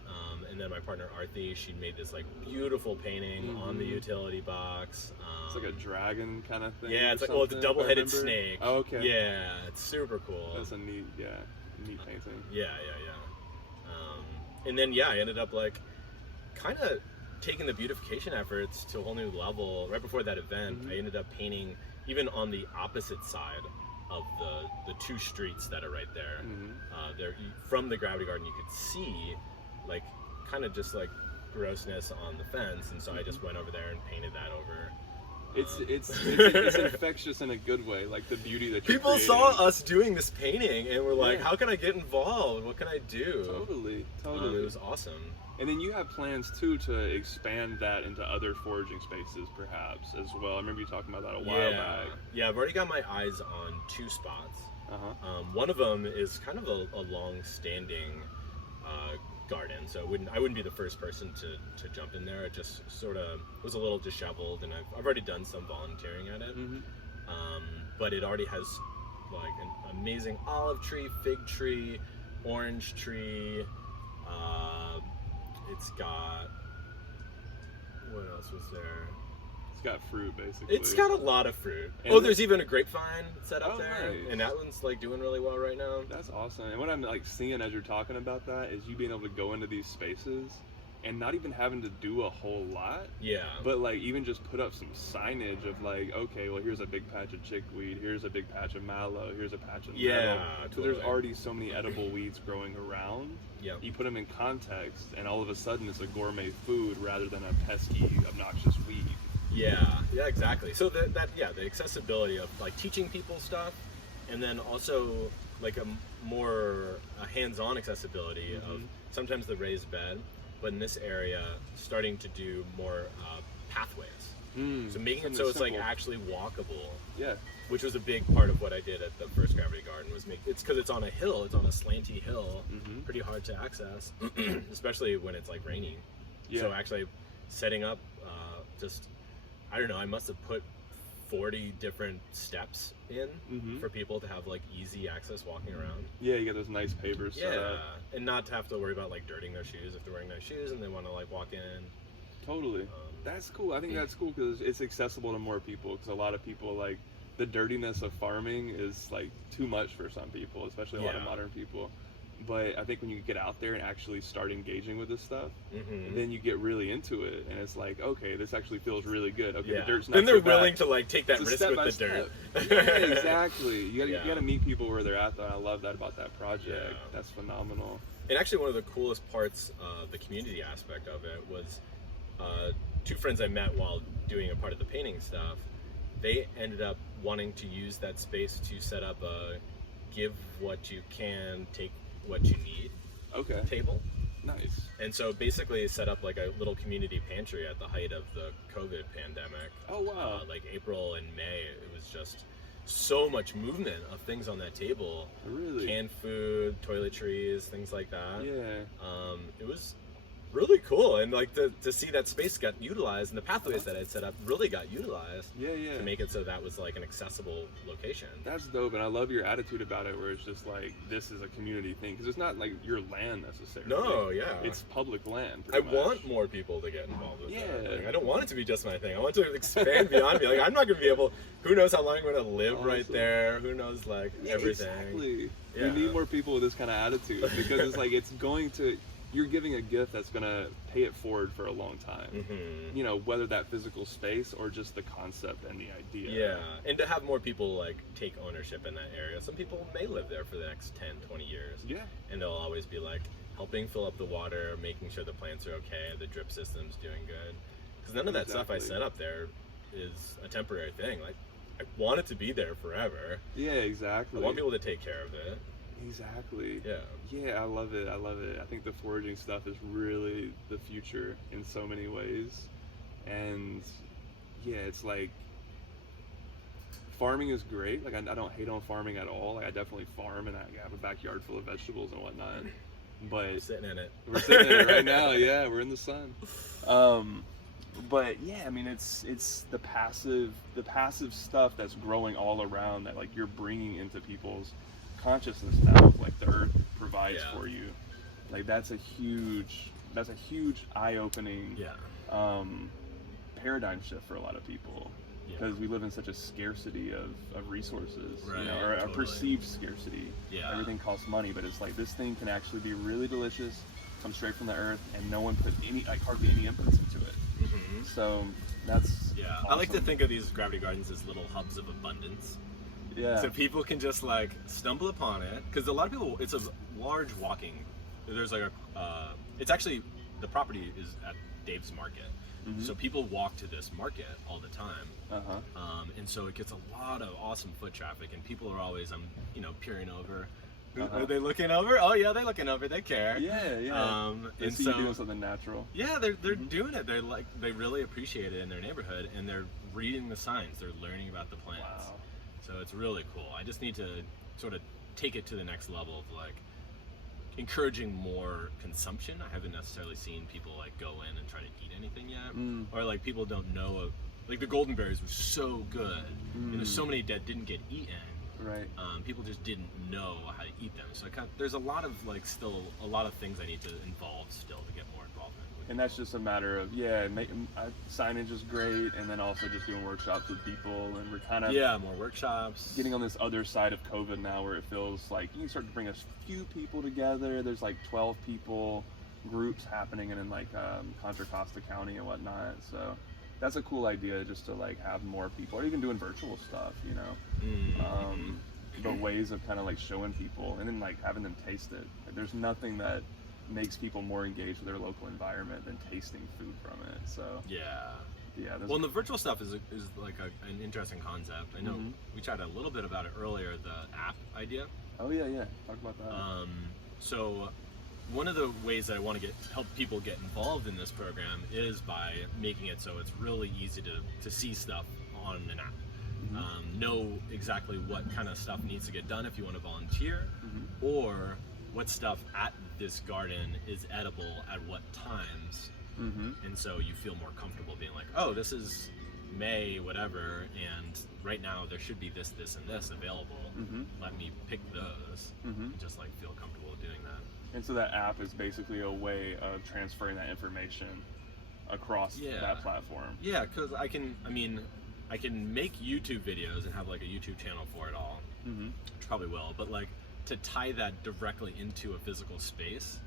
And then my partner Arthi, she made this like beautiful painting on the utility box. It's like a dragon kind of thing. Yeah, it's or like, well, it's a something, if I double-headed remember. snake. Oh, okay. Yeah, it's super cool. That's a neat painting. Yeah. And then I ended up like kind of taking the beautification efforts to a whole new level. Right before that event, I ended up painting even on the opposite side of the two streets that are right there. There, from the Gravity Garden, you could see like kind of just like grossness on the fence, and so I just went over there and painted that over. It's infectious in a good way, like the beauty that you're People creating. saw us doing this painting and were like, Yeah. how can I get involved? What can I do? Totally. It was awesome. And then you have plans too to expand that into other foraging spaces, perhaps as well. I remember you talking about that a while back. Yeah, I've already got my eyes on two spots. One of them is kind of a long-standing garden, so I wouldn't be the first person to jump in there. It just sort of was a little disheveled, and I've already done some volunteering at it. But it already has like an amazing olive tree, fig tree, orange tree. It's got, what else was there? It's got fruit, basically. It's got a lot of fruit. And there's even a grapevine set up there, nice. and that one's like doing really well right now. That's awesome. And what I'm like seeing as you're talking about that is you being able to go into these spaces and not even having to do a whole lot. Yeah. But like even just put up some signage of like, okay, well here's a big patch of chickweed, here's a big patch of mallow, here's a patch of nettle. So there's already so many edible weeds growing around. Yep. You put them in context, and all of a sudden it's a gourmet food rather than a pesky, obnoxious weed. Yeah, exactly. So the accessibility of like teaching people stuff, and then also like a more hands-on accessibility of sometimes the raised bed, but in this area starting to do more pathways. So making it so it's like actually walkable. Yeah. Which was a big part of what I did at the first Gravity Garden, was it's because it's on a hill, it's on a slanty hill, pretty hard to access, especially when it's like raining. Yeah. So actually setting up I don't know, I must have put 40 different steps in for people to have like easy access walking around. Yeah, you got those nice pavers set up. And not to have to worry about like dirtying their shoes if they're wearing nice shoes and they want to like walk in. Totally. That's cool. I think that's cool because it's accessible to more people, because a lot of people like the dirtiness of farming is like too much for some people, especially a lot of modern people. But I think when you get out there and actually start engaging with this stuff, then you get really into it, and it's like, okay, this actually feels really good. Okay, the dirt's not then they're so bad. willing to like take that risk with the dirt. Yeah, exactly. You gotta meet people where they're at, though. I love that about that project. Yeah. That's phenomenal. And actually, one of the coolest parts of the community aspect of it was two friends I met while doing a part of the painting stuff. They ended up wanting to use that space to set up a give what you can, take what you need table. Nice. And so basically set up like a little community pantry at the height of the COVID pandemic. Oh, wow. Like April and May, it was just so much movement of things on that table. Really? Canned food, toiletries, things like that. Yeah. It was really cool, and like to see that space got utilized, and the pathways that I'd set up really got utilized. Yeah. To make it so that was like an accessible location. That's dope, and I love your attitude about it, where it's just like, this is a community thing, because it's not like your land necessarily. No, yeah. It's public land. I Much. want more people to get involved with that. Yeah. Like, I don't want it to be just my thing. I want to expand beyond me. Like, I'm not going to be able, who knows how long I'm going to live right there. Who knows, like, everything. Exactly. Yeah. We need more people with this kind of attitude, because it's like, it's going to, you're giving a gift that's going to pay it forward for a long time. Mm-hmm. You know, whether that physical space or just the concept and the idea. Yeah, and to have more people like take ownership in that area. Some people may live there for the next 10, 20 years. Yeah. And they'll always be like helping fill up the water, making sure the plants are okay, the drip system's doing good. Because none of that stuff I set up there is a temporary thing. Like, I want it to be there forever. Yeah, exactly. I want people to take care of it. Exactly. Yeah. Yeah, I love it. I love it. I think the foraging stuff is really the future in so many ways. And yeah, it's like farming is great. Like I don't hate on farming at all. Like I definitely farm and I have a backyard full of vegetables and whatnot. But We're sitting in it. We're sitting in it right now. Yeah, we're in the sun. But yeah, I mean, it's the passive stuff that's growing all around that like you're bringing into people's consciousness now. Like the earth provides for you. Like that's a huge eye-opening paradigm shift for a lot of people because we live in such a scarcity of resources, you know, or a perceived scarcity. Yeah. Everything costs money, but it's like this thing can actually be really delicious, come straight from the earth, and no one put hardly any inputs into it. Mm-hmm. So that's awesome. I like to think of these gravity gardens as little hubs of abundance. Yeah. So people can just like stumble upon it because a lot of people. It's a large walking. There's like it's actually the property is at Dave's Market. Mm-hmm. So people walk to this market all the time. And so it gets a lot of awesome foot traffic, and people are always peering over. Are they looking over? Oh yeah, they're looking over. They care. Yeah. And so you're doing something natural. Yeah, they're doing it. They really appreciate it in their neighborhood, and they're reading the signs. They're learning about the plants. Wow. So it's really cool. I just need to sort of take it to the next level of like encouraging more consumption. I haven't necessarily seen people like go in and try to eat anything yet, or like people don't know of, like the golden berries were so good, and there's so many that didn't get eaten. Right. People just didn't know how to eat them. So there's a lot of like still a lot of things I need to involve still to get more involvement with. And that's just a matter of signage is great, and then also just doing workshops with people, and we're kind of more workshops. Getting on this other side of COVID now, where it feels like you can start to bring a few people together. There's like 12 people groups happening in like Contra Costa County and whatnot. So that's a cool idea, just to like have more people, or even doing virtual stuff, you know. But ways of kind of like showing people and then like having them taste it. Like, there's nothing that makes people more engaged with their local environment than tasting food from it. So well, and the virtual stuff is like an interesting concept. I know we chatted a little bit about it earlier, the app idea. Oh yeah, talk about that. So one of the ways that I want to help people get involved in this program is by making it so it's really easy to see stuff on an app. Know exactly what kind of stuff needs to get done if you want to volunteer, or what stuff at this garden is edible at what times, and so you feel more comfortable being like, oh, this is May whatever, and right now there should be this and this available. Let me pick those, and just like feel comfortable doing that. And so that app is basically a way of transferring that information across that platform. Yeah, because I can make YouTube videos and have like a YouTube channel for it all, which probably will, but like to tie that directly into a physical space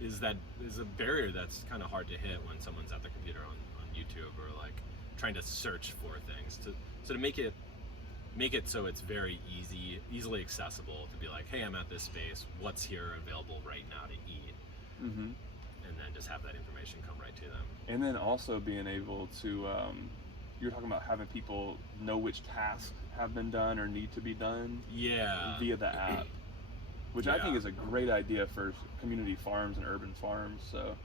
is a barrier that's kind of hard to hit when someone's at the computer on YouTube or like trying to search for things. So to make it so it's very easily accessible to be like, hey, I'm at this space, what's here available right now to eat, and then just have that information come right to them. And then also being able to you're talking about having people know which tasks have been done or need to be done via the app, which I think is a great idea for community farms and urban farms. So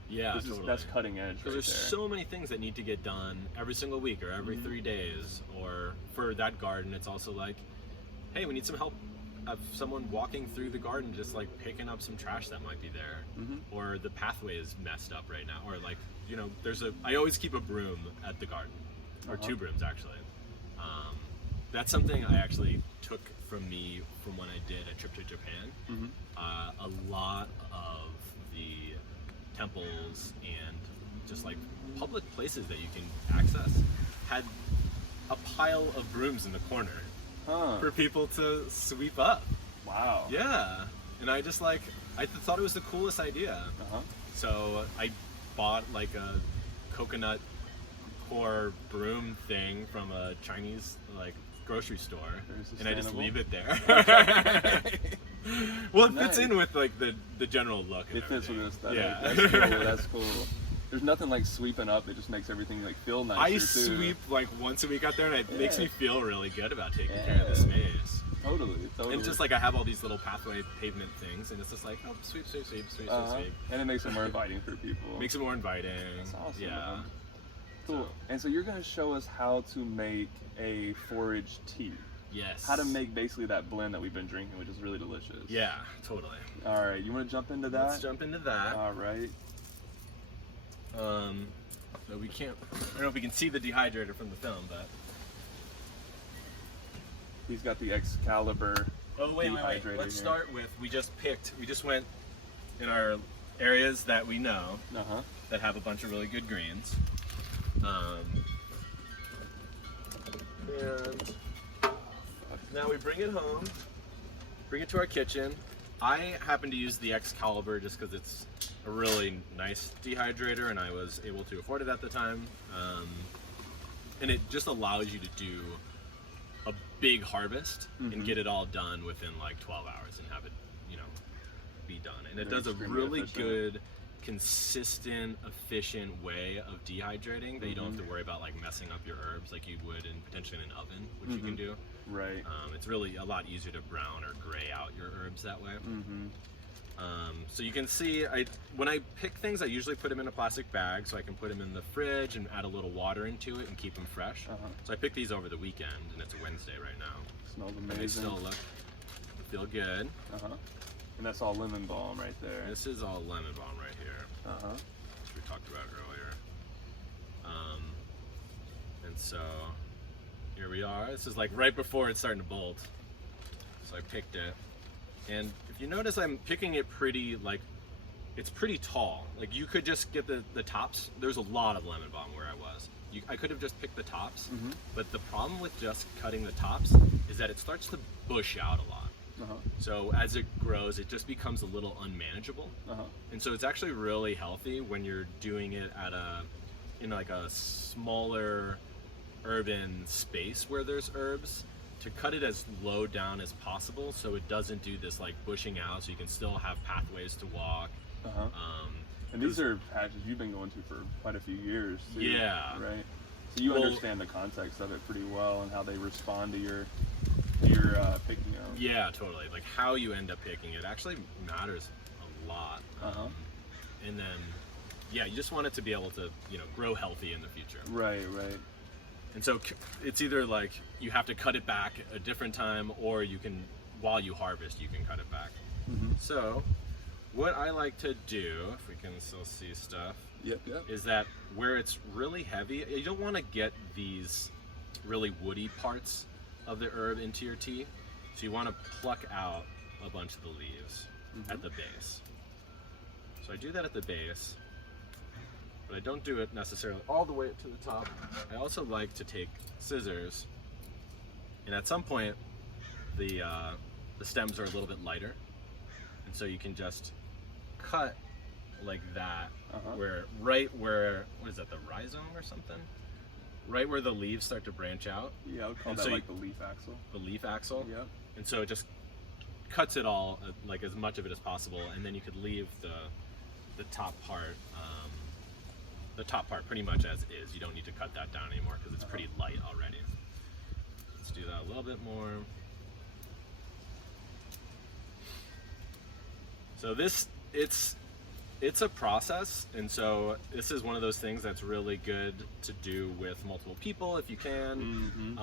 that's cutting edge. Because there's so many things that need to get done every single week or every 3 days. Or for that garden, it's also like, hey, we need some help of someone walking through the garden, just like picking up some trash that might be there, or the pathway is messed up right now, or like I always keep a broom at the garden. Or 2 brooms actually. That's something I actually took from when I did a trip to Japan. A lot of the temples and just like public places that you can access had a pile of brooms in the corner for people to sweep up. Wow. Yeah, and I just I thought it was the coolest idea. So I bought like a coconut core broom thing from a Chinese like grocery store, and I just leave it there. Well, it fits in with like the general look. And it fits with this. Yeah, that's cool. That's cool. There's nothing like sweeping up. It just makes everything like feel nicer. I sweep like once a week out there, and it makes me feel really good about taking care of the space. Totally. And just like I have all these little pathway pavement things, and it's just like, oh, sweep. And it makes it more inviting for people. Makes it more inviting. That's awesome. Yeah. Man. Cool. And so you're going to show us how to make a forage tea. Yes. How to make basically that blend that we've been drinking, which is really delicious. Yeah, totally. All right. You want to jump into that? Let's jump into that. All right. So we can't, I don't know if we can see the dehydrator from the film, but. He's got the Excalibur. Oh, wait. Let's start with, we just went in our areas that we know that have a bunch of really good greens. And now we bring it home, bring it to our kitchen. I happen to use the Excalibur just because it's a really nice dehydrator and I was able to afford it at the time. And it just allows you to do a big harvest and get it all done within like 12 hours and have it, be done. And it does a really good, consistent, efficient way of dehydrating that you don't have to worry about like messing up your herbs like you would in potentially in an oven, which you can do. Right. It's really a lot easier to brown or gray out your herbs that way. So you can see, when I pick things, I usually put them in a plastic bag so I can put them in the fridge and add a little water into it and keep them fresh. So I picked these over the weekend, and it's a Wednesday right now. Smells amazing. And they still feel good. And that's all lemon balm right there. This is all lemon balm right here, which we talked about earlier. And so here we are. This is like right before it's starting to bolt. So I picked it. And if you notice, I'm picking it pretty, like, it's pretty tall. Like, you could just get the tops. There's a lot of lemon balm where I was. I could have just picked the tops, but the problem with just cutting the tops is that it starts to bush out a lot. So as it grows, it just becomes a little unmanageable. And so it's actually really healthy when you're doing it in like a smaller urban space where there's herbs, to cut it as low down as possible so it doesn't do this like bushing out, so you can still have pathways to walk. And these are patches you've been going to for quite a few years too, yeah. Right? So you understand the context of it pretty well and how they respond to your picking them. Yeah, totally. Like how you end up picking it actually matters a lot. And then, yeah, you just want it to be able to, grow healthy in the future. Right. And so it's either like you have to cut it back a different time, or you can, while you harvest, you can cut it back. So what I like to do, if we can still see stuff, is that where it's really heavy, you don't want to get these really woody parts of the herb into your tea. So you want to pluck out a bunch of the leaves at the base. So I do that at the base. But I don't do it necessarily all the way to the top. I also like to take scissors, and at some point the stems are a little bit lighter, and so you can just cut like that, right where, what is that, the rhizome or something? Right where the leaves start to branch out. Yeah, I would call that like the leaf axle. The leaf axle. Yep. And so it just cuts it all, like as much of it as possible, and then you could leave the top part. The top part pretty much as is. You don't need to cut that down anymore because it's pretty light already. Let's do that a little bit more. So it's a process, and so this is one of those things that's really good to do with multiple people if you can,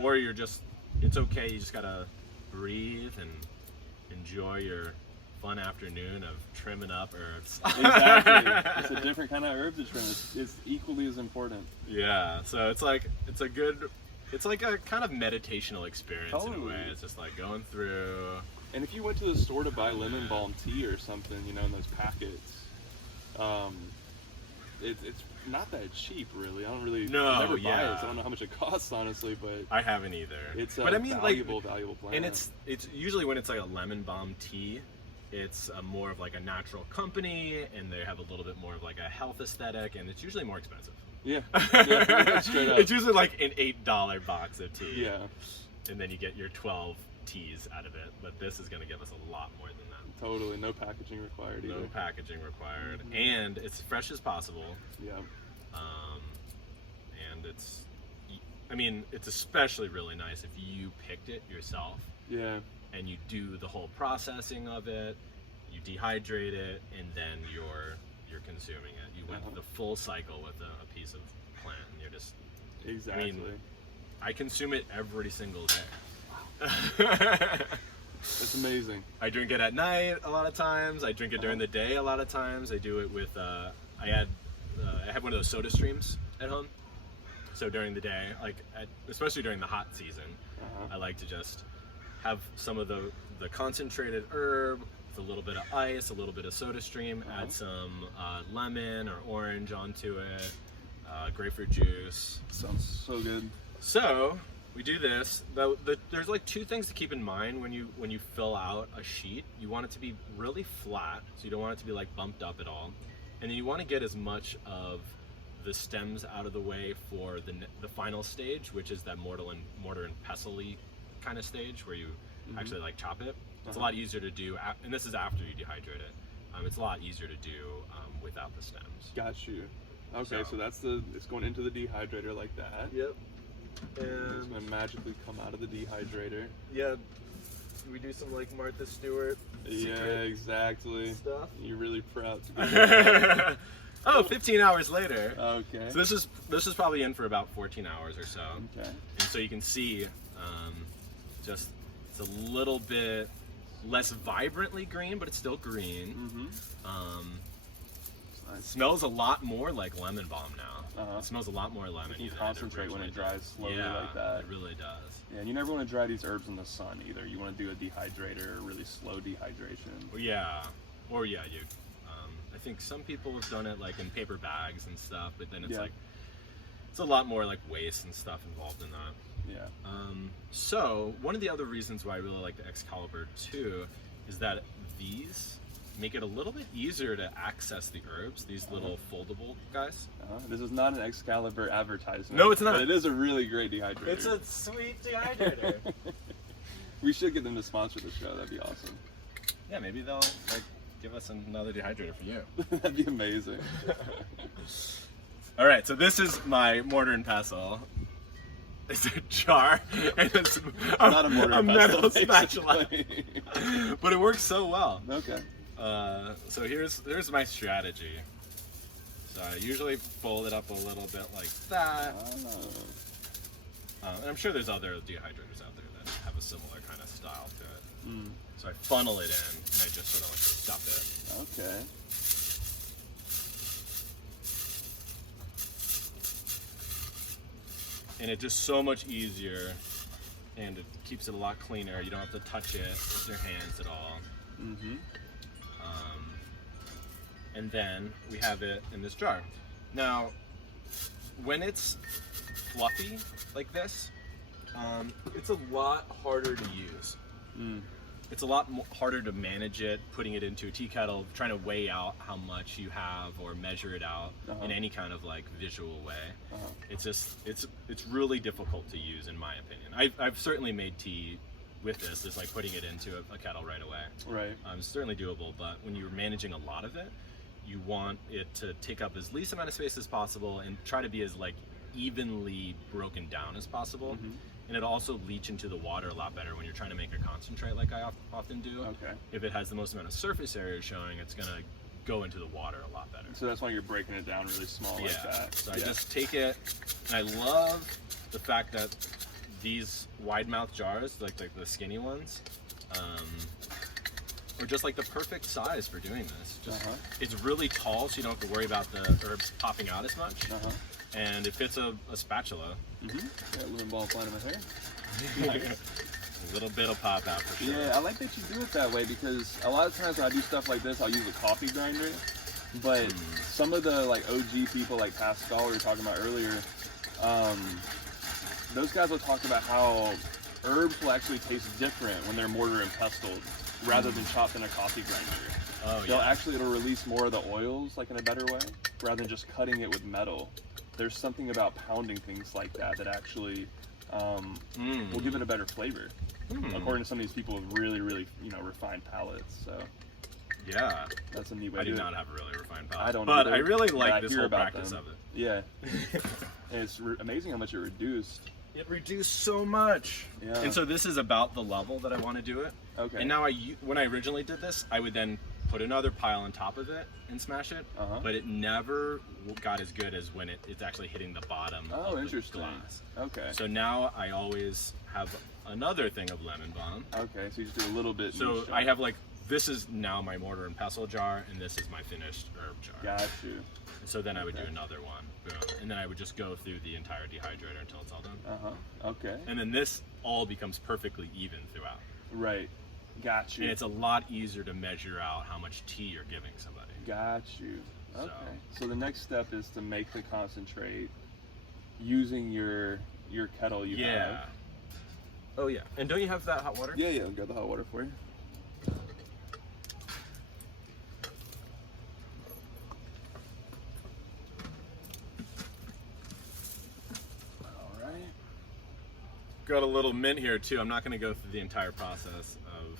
or it's okay, you just gotta breathe and enjoy your fun afternoon of trimming up herbs. Exactly. It's a different kind of herb to trim. It's equally as important. Yeah, so it's like a kind of meditational experience in a way. It's just like going through. And if you went to the store to buy lemon balm tea or something, in those packets, it's not that cheap, really. I never buy it, so I don't know how much it costs, honestly, but I haven't either. It's a valuable plant. And it's usually when it's like a lemon balm tea, it's more of like a natural company, and they have a little bit more of like a health aesthetic, and it's usually more expensive. Yeah, yeah, straight up. It's usually like an $8 box of tea. Yeah. And then you get your 12 teas out of it, but this is going to give us a lot more than that. Totally, no packaging required either. No packaging required, and it's fresh as possible. Yeah. And it's especially really nice if you picked it yourself. Yeah. And you do the whole processing of it, you dehydrate it, and then you're consuming it. You went the full cycle with a piece of plant, and you're just... Exactly. I consume it every single day. That's amazing. I drink it at night a lot of times. I drink it during the day a lot of times. I do it with, I have one of those soda streams at home. So during the day, especially during the hot season, I like to just have some of the concentrated herb with a little bit of ice, a little bit of soda stream, add some lemon or orange onto it, grapefruit juice. Sounds so good. So we do this. There's like two things to keep in mind when you fill out a sheet. You want it to be really flat, so you don't want it to be like bumped up at all, and then you want to get as much of the stems out of the way for the final stage, which is that mortar and pestle-y kind of stage where you actually like chop it. It's a lot easier to do, and this is after you dehydrate it. It's a lot easier to do without the stems. Got you. Okay, so that's it's going into the dehydrator like that. Yep. And it's gonna magically come out of the dehydrator. Yeah. We do some like Martha Stewart. Yeah, exactly. Stuff. You're really proud to be there. Oh, 15 hours later. Okay. So this is probably in for about 14 hours or so. Okay. And so you can see, just it's a little bit less vibrantly green, but it's still green. It smells a lot more like lemon balm now. It smells a lot more lemon. You can concentrate when it dries slowly like that. Yeah, it really does. Yeah, and you never want to dry these herbs in the sun either. You want to do a dehydrator, really slow dehydration. Well, yeah, you. I think some people have done it like in paper bags and stuff, but then it's like it's a lot more like waste and stuff involved in that. Yeah. So one of the other reasons why I really like the Excalibur too is that these make it a little bit easier to access the herbs, these little foldable guys. This is not an Excalibur advertisement. No, it's not. But it is a really great dehydrator. It's a sweet dehydrator. We should get them to sponsor the show. That'd be awesome. Yeah, maybe they'll like give us another dehydrator for you. That'd be amazing. All right, so this is my mortar and pestle. It's a jar, and it's not a mortar and pestle, metal spatula, but it works so well. Okay. So here's my strategy. So I usually fold it up a little bit like that. And I'm sure there's other dehydrators out there that have a similar kind of style to it. So I funnel it in, and I just sort of like stuff it. Okay. And it's just so much easier, and it keeps it a lot cleaner. You don't have to touch it with your hands at all. And then we have it in this jar. Now, when it's fluffy like this, it's a lot harder to use. It's a lot harder to manage it, putting it into a tea kettle, trying to weigh out how much you have or measure it out in any kind of like visual way. It's just, it's really difficult to use in my opinion. I've certainly made tea with this, just like putting it into a kettle right away. Right. It's certainly doable, but when you're managing a lot of it, you want it to take up as least amount of space as possible and try to be as like evenly broken down as possible. And it'll also leach into the water a lot better when you're trying to make a concentrate like I often do. Okay. If it has the most amount of surface area showing, it's gonna go into the water a lot better. So that's why you're breaking it down really small like that. So I just take it, and I love the fact that these wide mouth jars, like the skinny ones, are just like the perfect size for doing this. Just it's really tall, so you don't have to worry about the herbs popping out as much. And it fits a spatula. Got a little ball flying in my hair. A little bit will pop out for sure. Yeah, I like that you do it that way because a lot of times when I do stuff like this, I'll use a coffee grinder. But some of the like OG people like Pascal we were talking about earlier, those guys will talk about how herbs will actually taste different when they're mortar and pestled rather than chopped in a coffee grinder. Oh, They'll yeah. actually, it'll release more of the oils like in a better way, rather than just cutting it with metal. There's something about pounding things like that that actually will give it a better flavor, according to some of these people with really, really, refined palates. So Yeah. that's a neat way I to do do it. not have a really refined palate. I don't But either, I really but like I this hear whole about practice them. of it. Yeah. And it's amazing how much it reduced. It reduced so much. Yeah. And so this is about the level that I want to do it. Okay. And now when I originally did this, I would then put another pile on top of it and smash it. But it never got as good as when it's actually hitting the bottom of the glass. Okay. So now I always have another thing of lemon balm. Okay, so you just do a little bit. So each I jar. have like, this is now my mortar and pestle jar, and this is my finished herb jar. Got you. So then I would do another one, boom, and then I would just go through the entire dehydrator until it's all done. Okay. And then this all becomes perfectly even throughout. Right. Got you. And it's a lot easier to measure out how much tea you're giving somebody. Got you. Okay. So the next step is to make the concentrate using your kettle you have. Oh yeah. And don't you have that hot water? Yeah, I'll get the hot water for you. All right. Got a little mint here too. I'm not going to go through the entire process of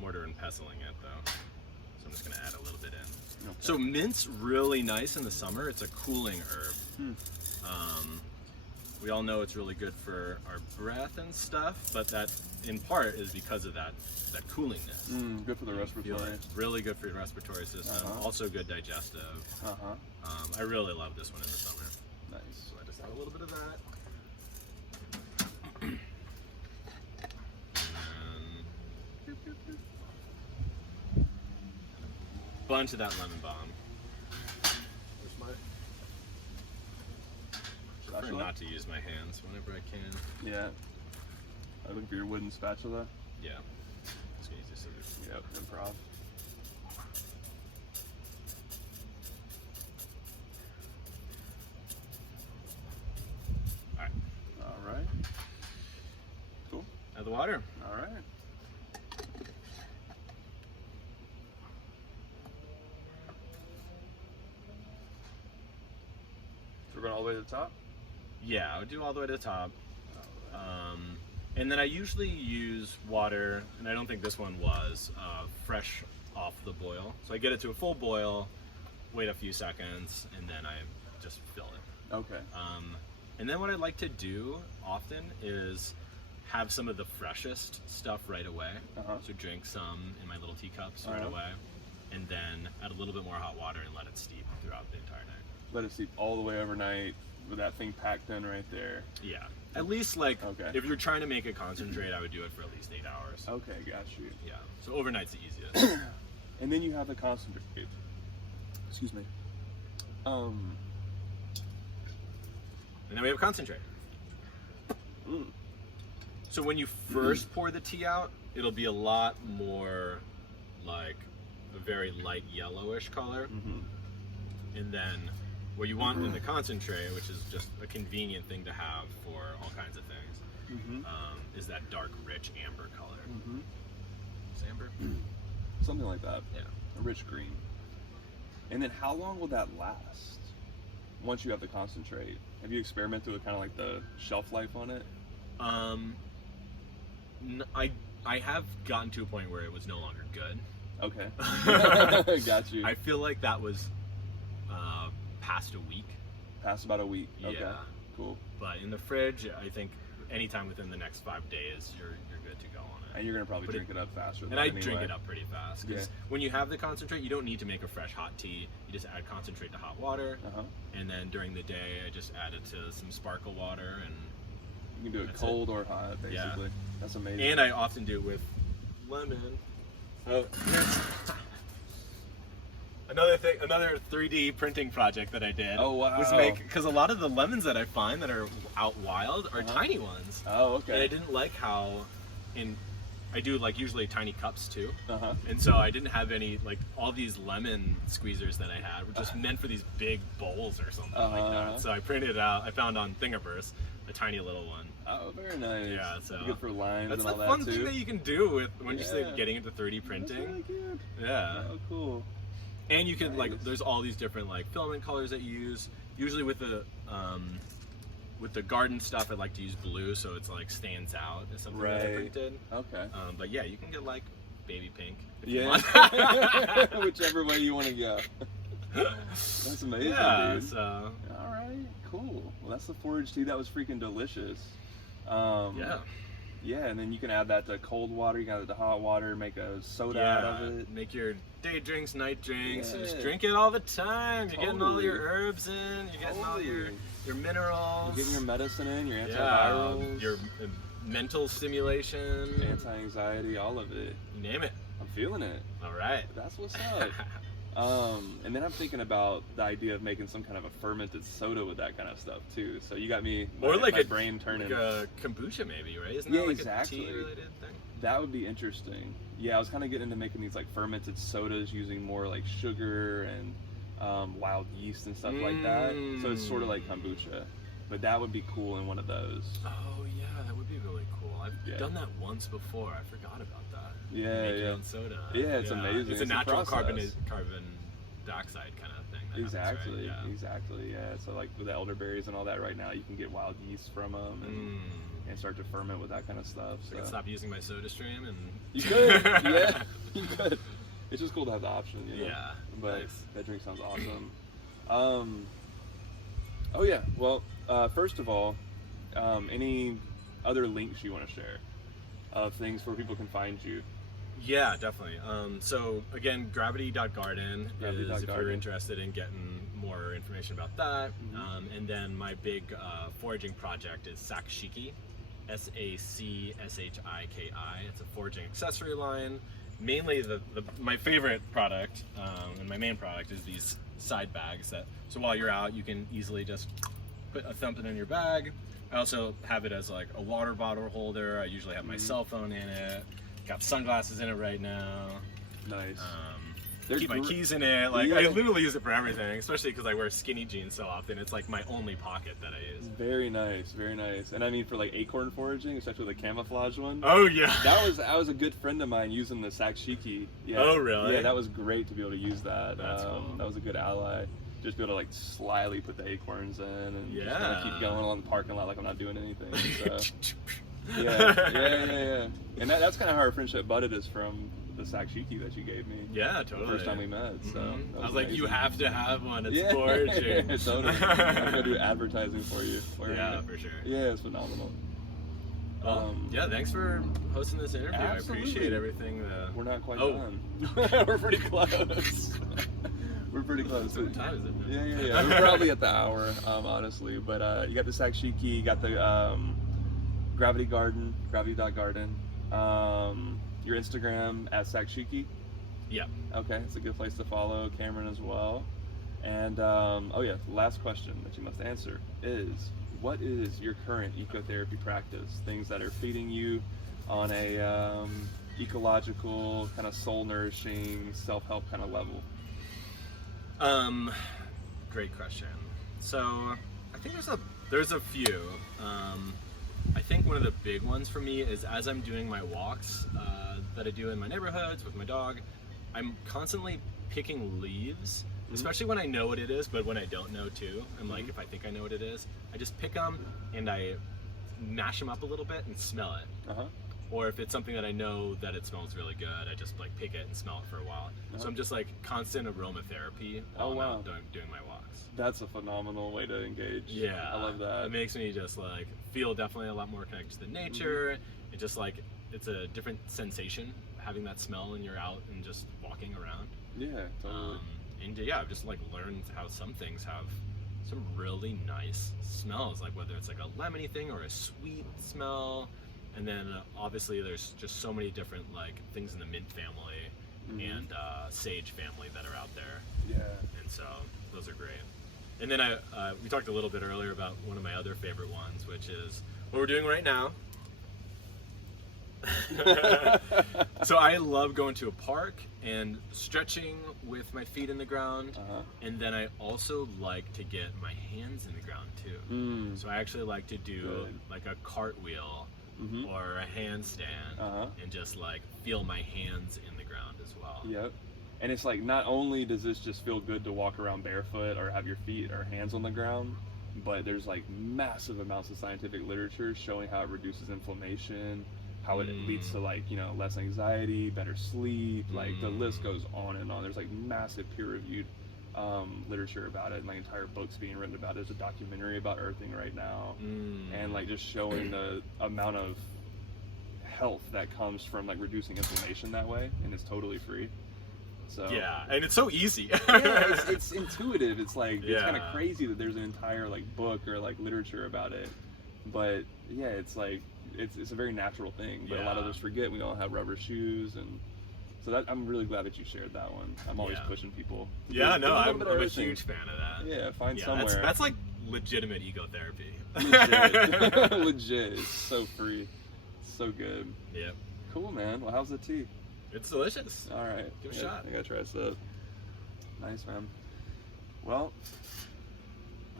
mortar and pestling it though. So I'm just going to add a little bit in. Okay. So mint's really nice in the summer. It's a cooling herb. We all know it's really good for our breath and stuff, but that in part is because of that coolingness. Good for the respiratory. Really good for your respiratory system. Also good digestive. I really love this one in the summer. Nice. So I just add a little bit of that. And bunch of that lemon balm. Where's my... I prefer not to use my hands whenever I can. Yeah. I'm looking for your wooden spatula. Yeah. Just gonna use this scissors. Yep, improv. Alright. Alright. Cool. Add the water. Alright. So we're going all the way to the top? Yeah, I would do all the way to the top. And then I usually use water, and I don't think this one was, fresh off the boil. So I get it to a full boil, wait a few seconds, and then I just fill it. Okay. And then what I like to do often is have some of the freshest stuff right away. So drink some in my little teacups right away, and then add a little bit more hot water and let it steep throughout the entire night. Let it steep all the way overnight with that thing packed in right there. Yeah. At least like, Okay. if you're trying to make a concentrate, I would do it for at least 8 hours. Okay, got you. Yeah. So overnight's the easiest. And then you have the concentrate. Excuse me. And then we have concentrate. So when you first pour the tea out, it'll be a lot more like a very light yellowish color. And then what you want in the concentrate, which is just a convenient thing to have for all kinds of things, is that dark, rich amber color. Is it amber? Something like that. Yeah. A rich green. And then how long will that last once you have the concentrate? Have you experimented with kind of like the shelf life on it? I have gotten to a point where it was no longer good. Okay. Got you. I feel like that was past a week. Past about a week. Okay. Yeah. Cool. But in the fridge, I think anytime within the next 5 days, you're good to go on it. And you're gonna probably drink it up faster. And I drink it up pretty fast because when you have the concentrate, you don't need to make a fresh hot tea. You just add concentrate to hot water, and then during the day, I just add it to some sparkle water, and you can do it cold or hot, basically. That's amazing. And I often do it with lemon. Oh, another 3D printing project that I did. Oh wow! Was make, because a lot of the lemons that I find that are out wild are tiny ones. Oh okay. And I didn't like how, I do like usually tiny cups too. Uh-huh. And so I didn't have any, like all these lemon squeezers that I had were just meant for these big bowls or something like that. So I printed it out, I found on Thingiverse a tiny little one. Oh, very nice. Yeah, so good for lines that's and all the that fun too. thing that you can do with when you say Yeah. getting into 3D printing. That's really cute. Yeah. Oh, cool. And you can Nice. like, there's all these different like filament colors that you use. Usually with the garden stuff, I like to use blue so it's like stands out as something that I Right. printed. Okay. But yeah, you can get like baby pink. If you Yeah. want. Whichever way you want to go. That's amazing, Yeah. dude. So. All right. Cool. Well, that's the forage tea. That was freaking delicious. Yeah. Yeah, and then you can add that to cold water. You can add it to hot water. Make a soda out of it. Make your day drinks, night drinks, and just Yeah. drink it all the time. You're getting all your Totally. herbs in. You're getting all your minerals. You're getting your medicine in, your yeah, antivirals, your mental stimulation, anti-anxiety, all of it. you name it. I'm feeling it. All right. That's what's up. And then I'm thinking about the idea of making some kind of a fermented soda with that kind of stuff too. So you got me, Or like my a brain turning. like a kombucha maybe, right? Isn't Yeah, that like exactly. a tea related thing? That would be interesting. Yeah, I was kind of getting into making these like fermented sodas using more like sugar and wild yeast and stuff like that. So it's sort of like kombucha, but that would be cool in one of those. Oh yeah, that would be really cool. I've Yeah. done that once before. I forgot about that. Yeah, Make your yeah. own soda. Yeah, it's amazing. It's a It's a natural carbon process. dioxide kind of thing. That Exactly, happens, right? exactly. Yeah. So like with the elderberries and all that right now, you can get wild yeast from them and start to ferment with that kind of stuff. So I can stop using my soda stream and You could, yeah, you could. It's just cool to have the option, you know? Yeah, But nice. that drink sounds awesome. Oh yeah. Well, first of all, any other links you want to share of things where people can find you? Yeah, definitely. So again, gravity.garden is if you're Gravity.garden. interested in getting more information about that. And then my big foraging project is Sakshiki, SACSHIKI. It's a foraging accessory line. Mainly my favorite product and my main product is these side bags that, so while you're out, you can easily just put something in your bag. I also have it as like a water bottle holder. I usually have my cell phone in it. Got sunglasses in it right now. Nice. I keep my keys in it. Like I Yeah. literally use it for everything, especially because I wear skinny jeans so often. It's like my only pocket that I use. Very nice, very nice. And I mean, for like acorn foraging, especially the camouflage one. Oh yeah. That was a good friend of mine using the Sakshiki. Yeah. Oh, really? Yeah, that was great to be able to use that. That's cool. That was a good ally. Just be able to like slyly put the acorns in and just kind of Yeah. keep going along the parking lot like I'm not doing anything. So. yeah. And that's kind of how our friendship budded, is from the Sakshiki that you gave me. Yeah, The totally. first time we met. So Mhm. that I was like, you amazing. have to have one. It's Yeah. foraging. Totally. I'm gonna do advertising for you. Yeah, for sure. Yeah, it's phenomenal. Well, yeah, thanks for hosting this interview. Absolutely. I appreciate everything. We're not quite Oh. done. We're pretty close. We're pretty close. What time is it? Yeah. We're probably at the hour, honestly. But you got the Sakshiki, you got the gravity.garden. Your Instagram at Sakshiki. Yeah. Okay, it's a good place to follow Cameron as well. And last question that you must answer is, what is your current ecotherapy practice? Things that are feeding you on a ecological, kind of soul nourishing, self-help kind of level. Great question. So I think there's a few. I think one of the big ones for me is, as I'm doing my walks that I do in my neighborhoods with my dog, I'm constantly picking leaves, especially when I know what it is, but when I don't know too. I'm like, if I think I know what it is, I just pick them and I mash them up a little bit and smell it. Uh-huh. Or if it's something that I know that it smells really good, I just like pick it and smell it for a while. So I'm just like constant aromatherapy while I'm out doing my walks. That's a phenomenal way to engage. Yeah, I love that. It makes me just like feel definitely a lot more connected to the nature. It just like, it's a different sensation having that smell when you're out and just walking around. Yeah, totally. And yeah, I've just like learned how some things have some really nice smells, like whether it's like a lemony thing or a sweet smell. And then obviously there's just so many different like things in the mint family and sage family that are out there. Yeah. And so those are great. And then we talked a little bit earlier about one of my other favorite ones, which is what we're doing right now. So I love going to a park and stretching with my feet in the ground, and then I also like to get my hands in the ground too. So I actually like to do like a cartwheel or a handstand and just like feel my hands in the ground as well. Yep. And it's like, not only does this just feel good to walk around barefoot or have your feet or hands on the ground, but there's like massive amounts of scientific literature showing how it reduces inflammation, how it leads to like, you know, less anxiety, better sleep, like the list goes on and on. There's like massive peer-reviewed literature about it, and like entire books being written about it. There's a documentary about earthing right now, and like just showing the amount of health that comes from like reducing inflammation that way, and it's totally free. So yeah, and it's so easy. Yeah, it's intuitive. It's like it's kind of crazy that there's an entire like book or like literature about it, but yeah, it's like it's a very natural thing. But a lot of us forget we don't have rubber shoes, and so that I'm really glad that you shared that one. I'm always pushing people. Yeah, no, I'm a huge fan of that. Yeah, find somewhere. That's like legitimate ecotherapy. Legit, legit. It's so free, so good. Yep. Cool, man. Well, how's the tea? It's delicious. All right. Give it a shot. I gotta try this. Nice, man. Well,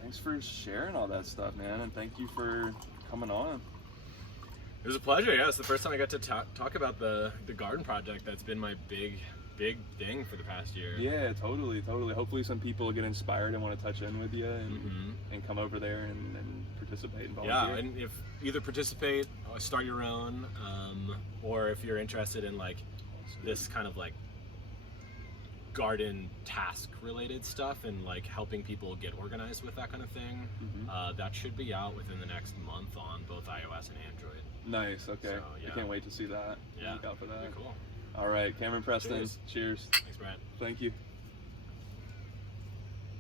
thanks for sharing all that stuff, man, and thank you for coming on. It was a pleasure. Yeah, it's the first time I got to talk about the garden project. That's been my big thing for the past year. Yeah, totally. Hopefully some people get inspired and want to touch in with you and come over there and participate and volunteer. Yeah, and if either participate or start your own, or if you're interested in like this kind of like garden task related stuff and like helping people get organized with that kind of thing, that should be out within the next month on both iOS and Android. Nice. Okay. So, yeah. I can't wait to see that. Yeah. Look out for that. Pretty cool. All right, Cameron, Preston. Cheers. Thanks, Brad. Thank you.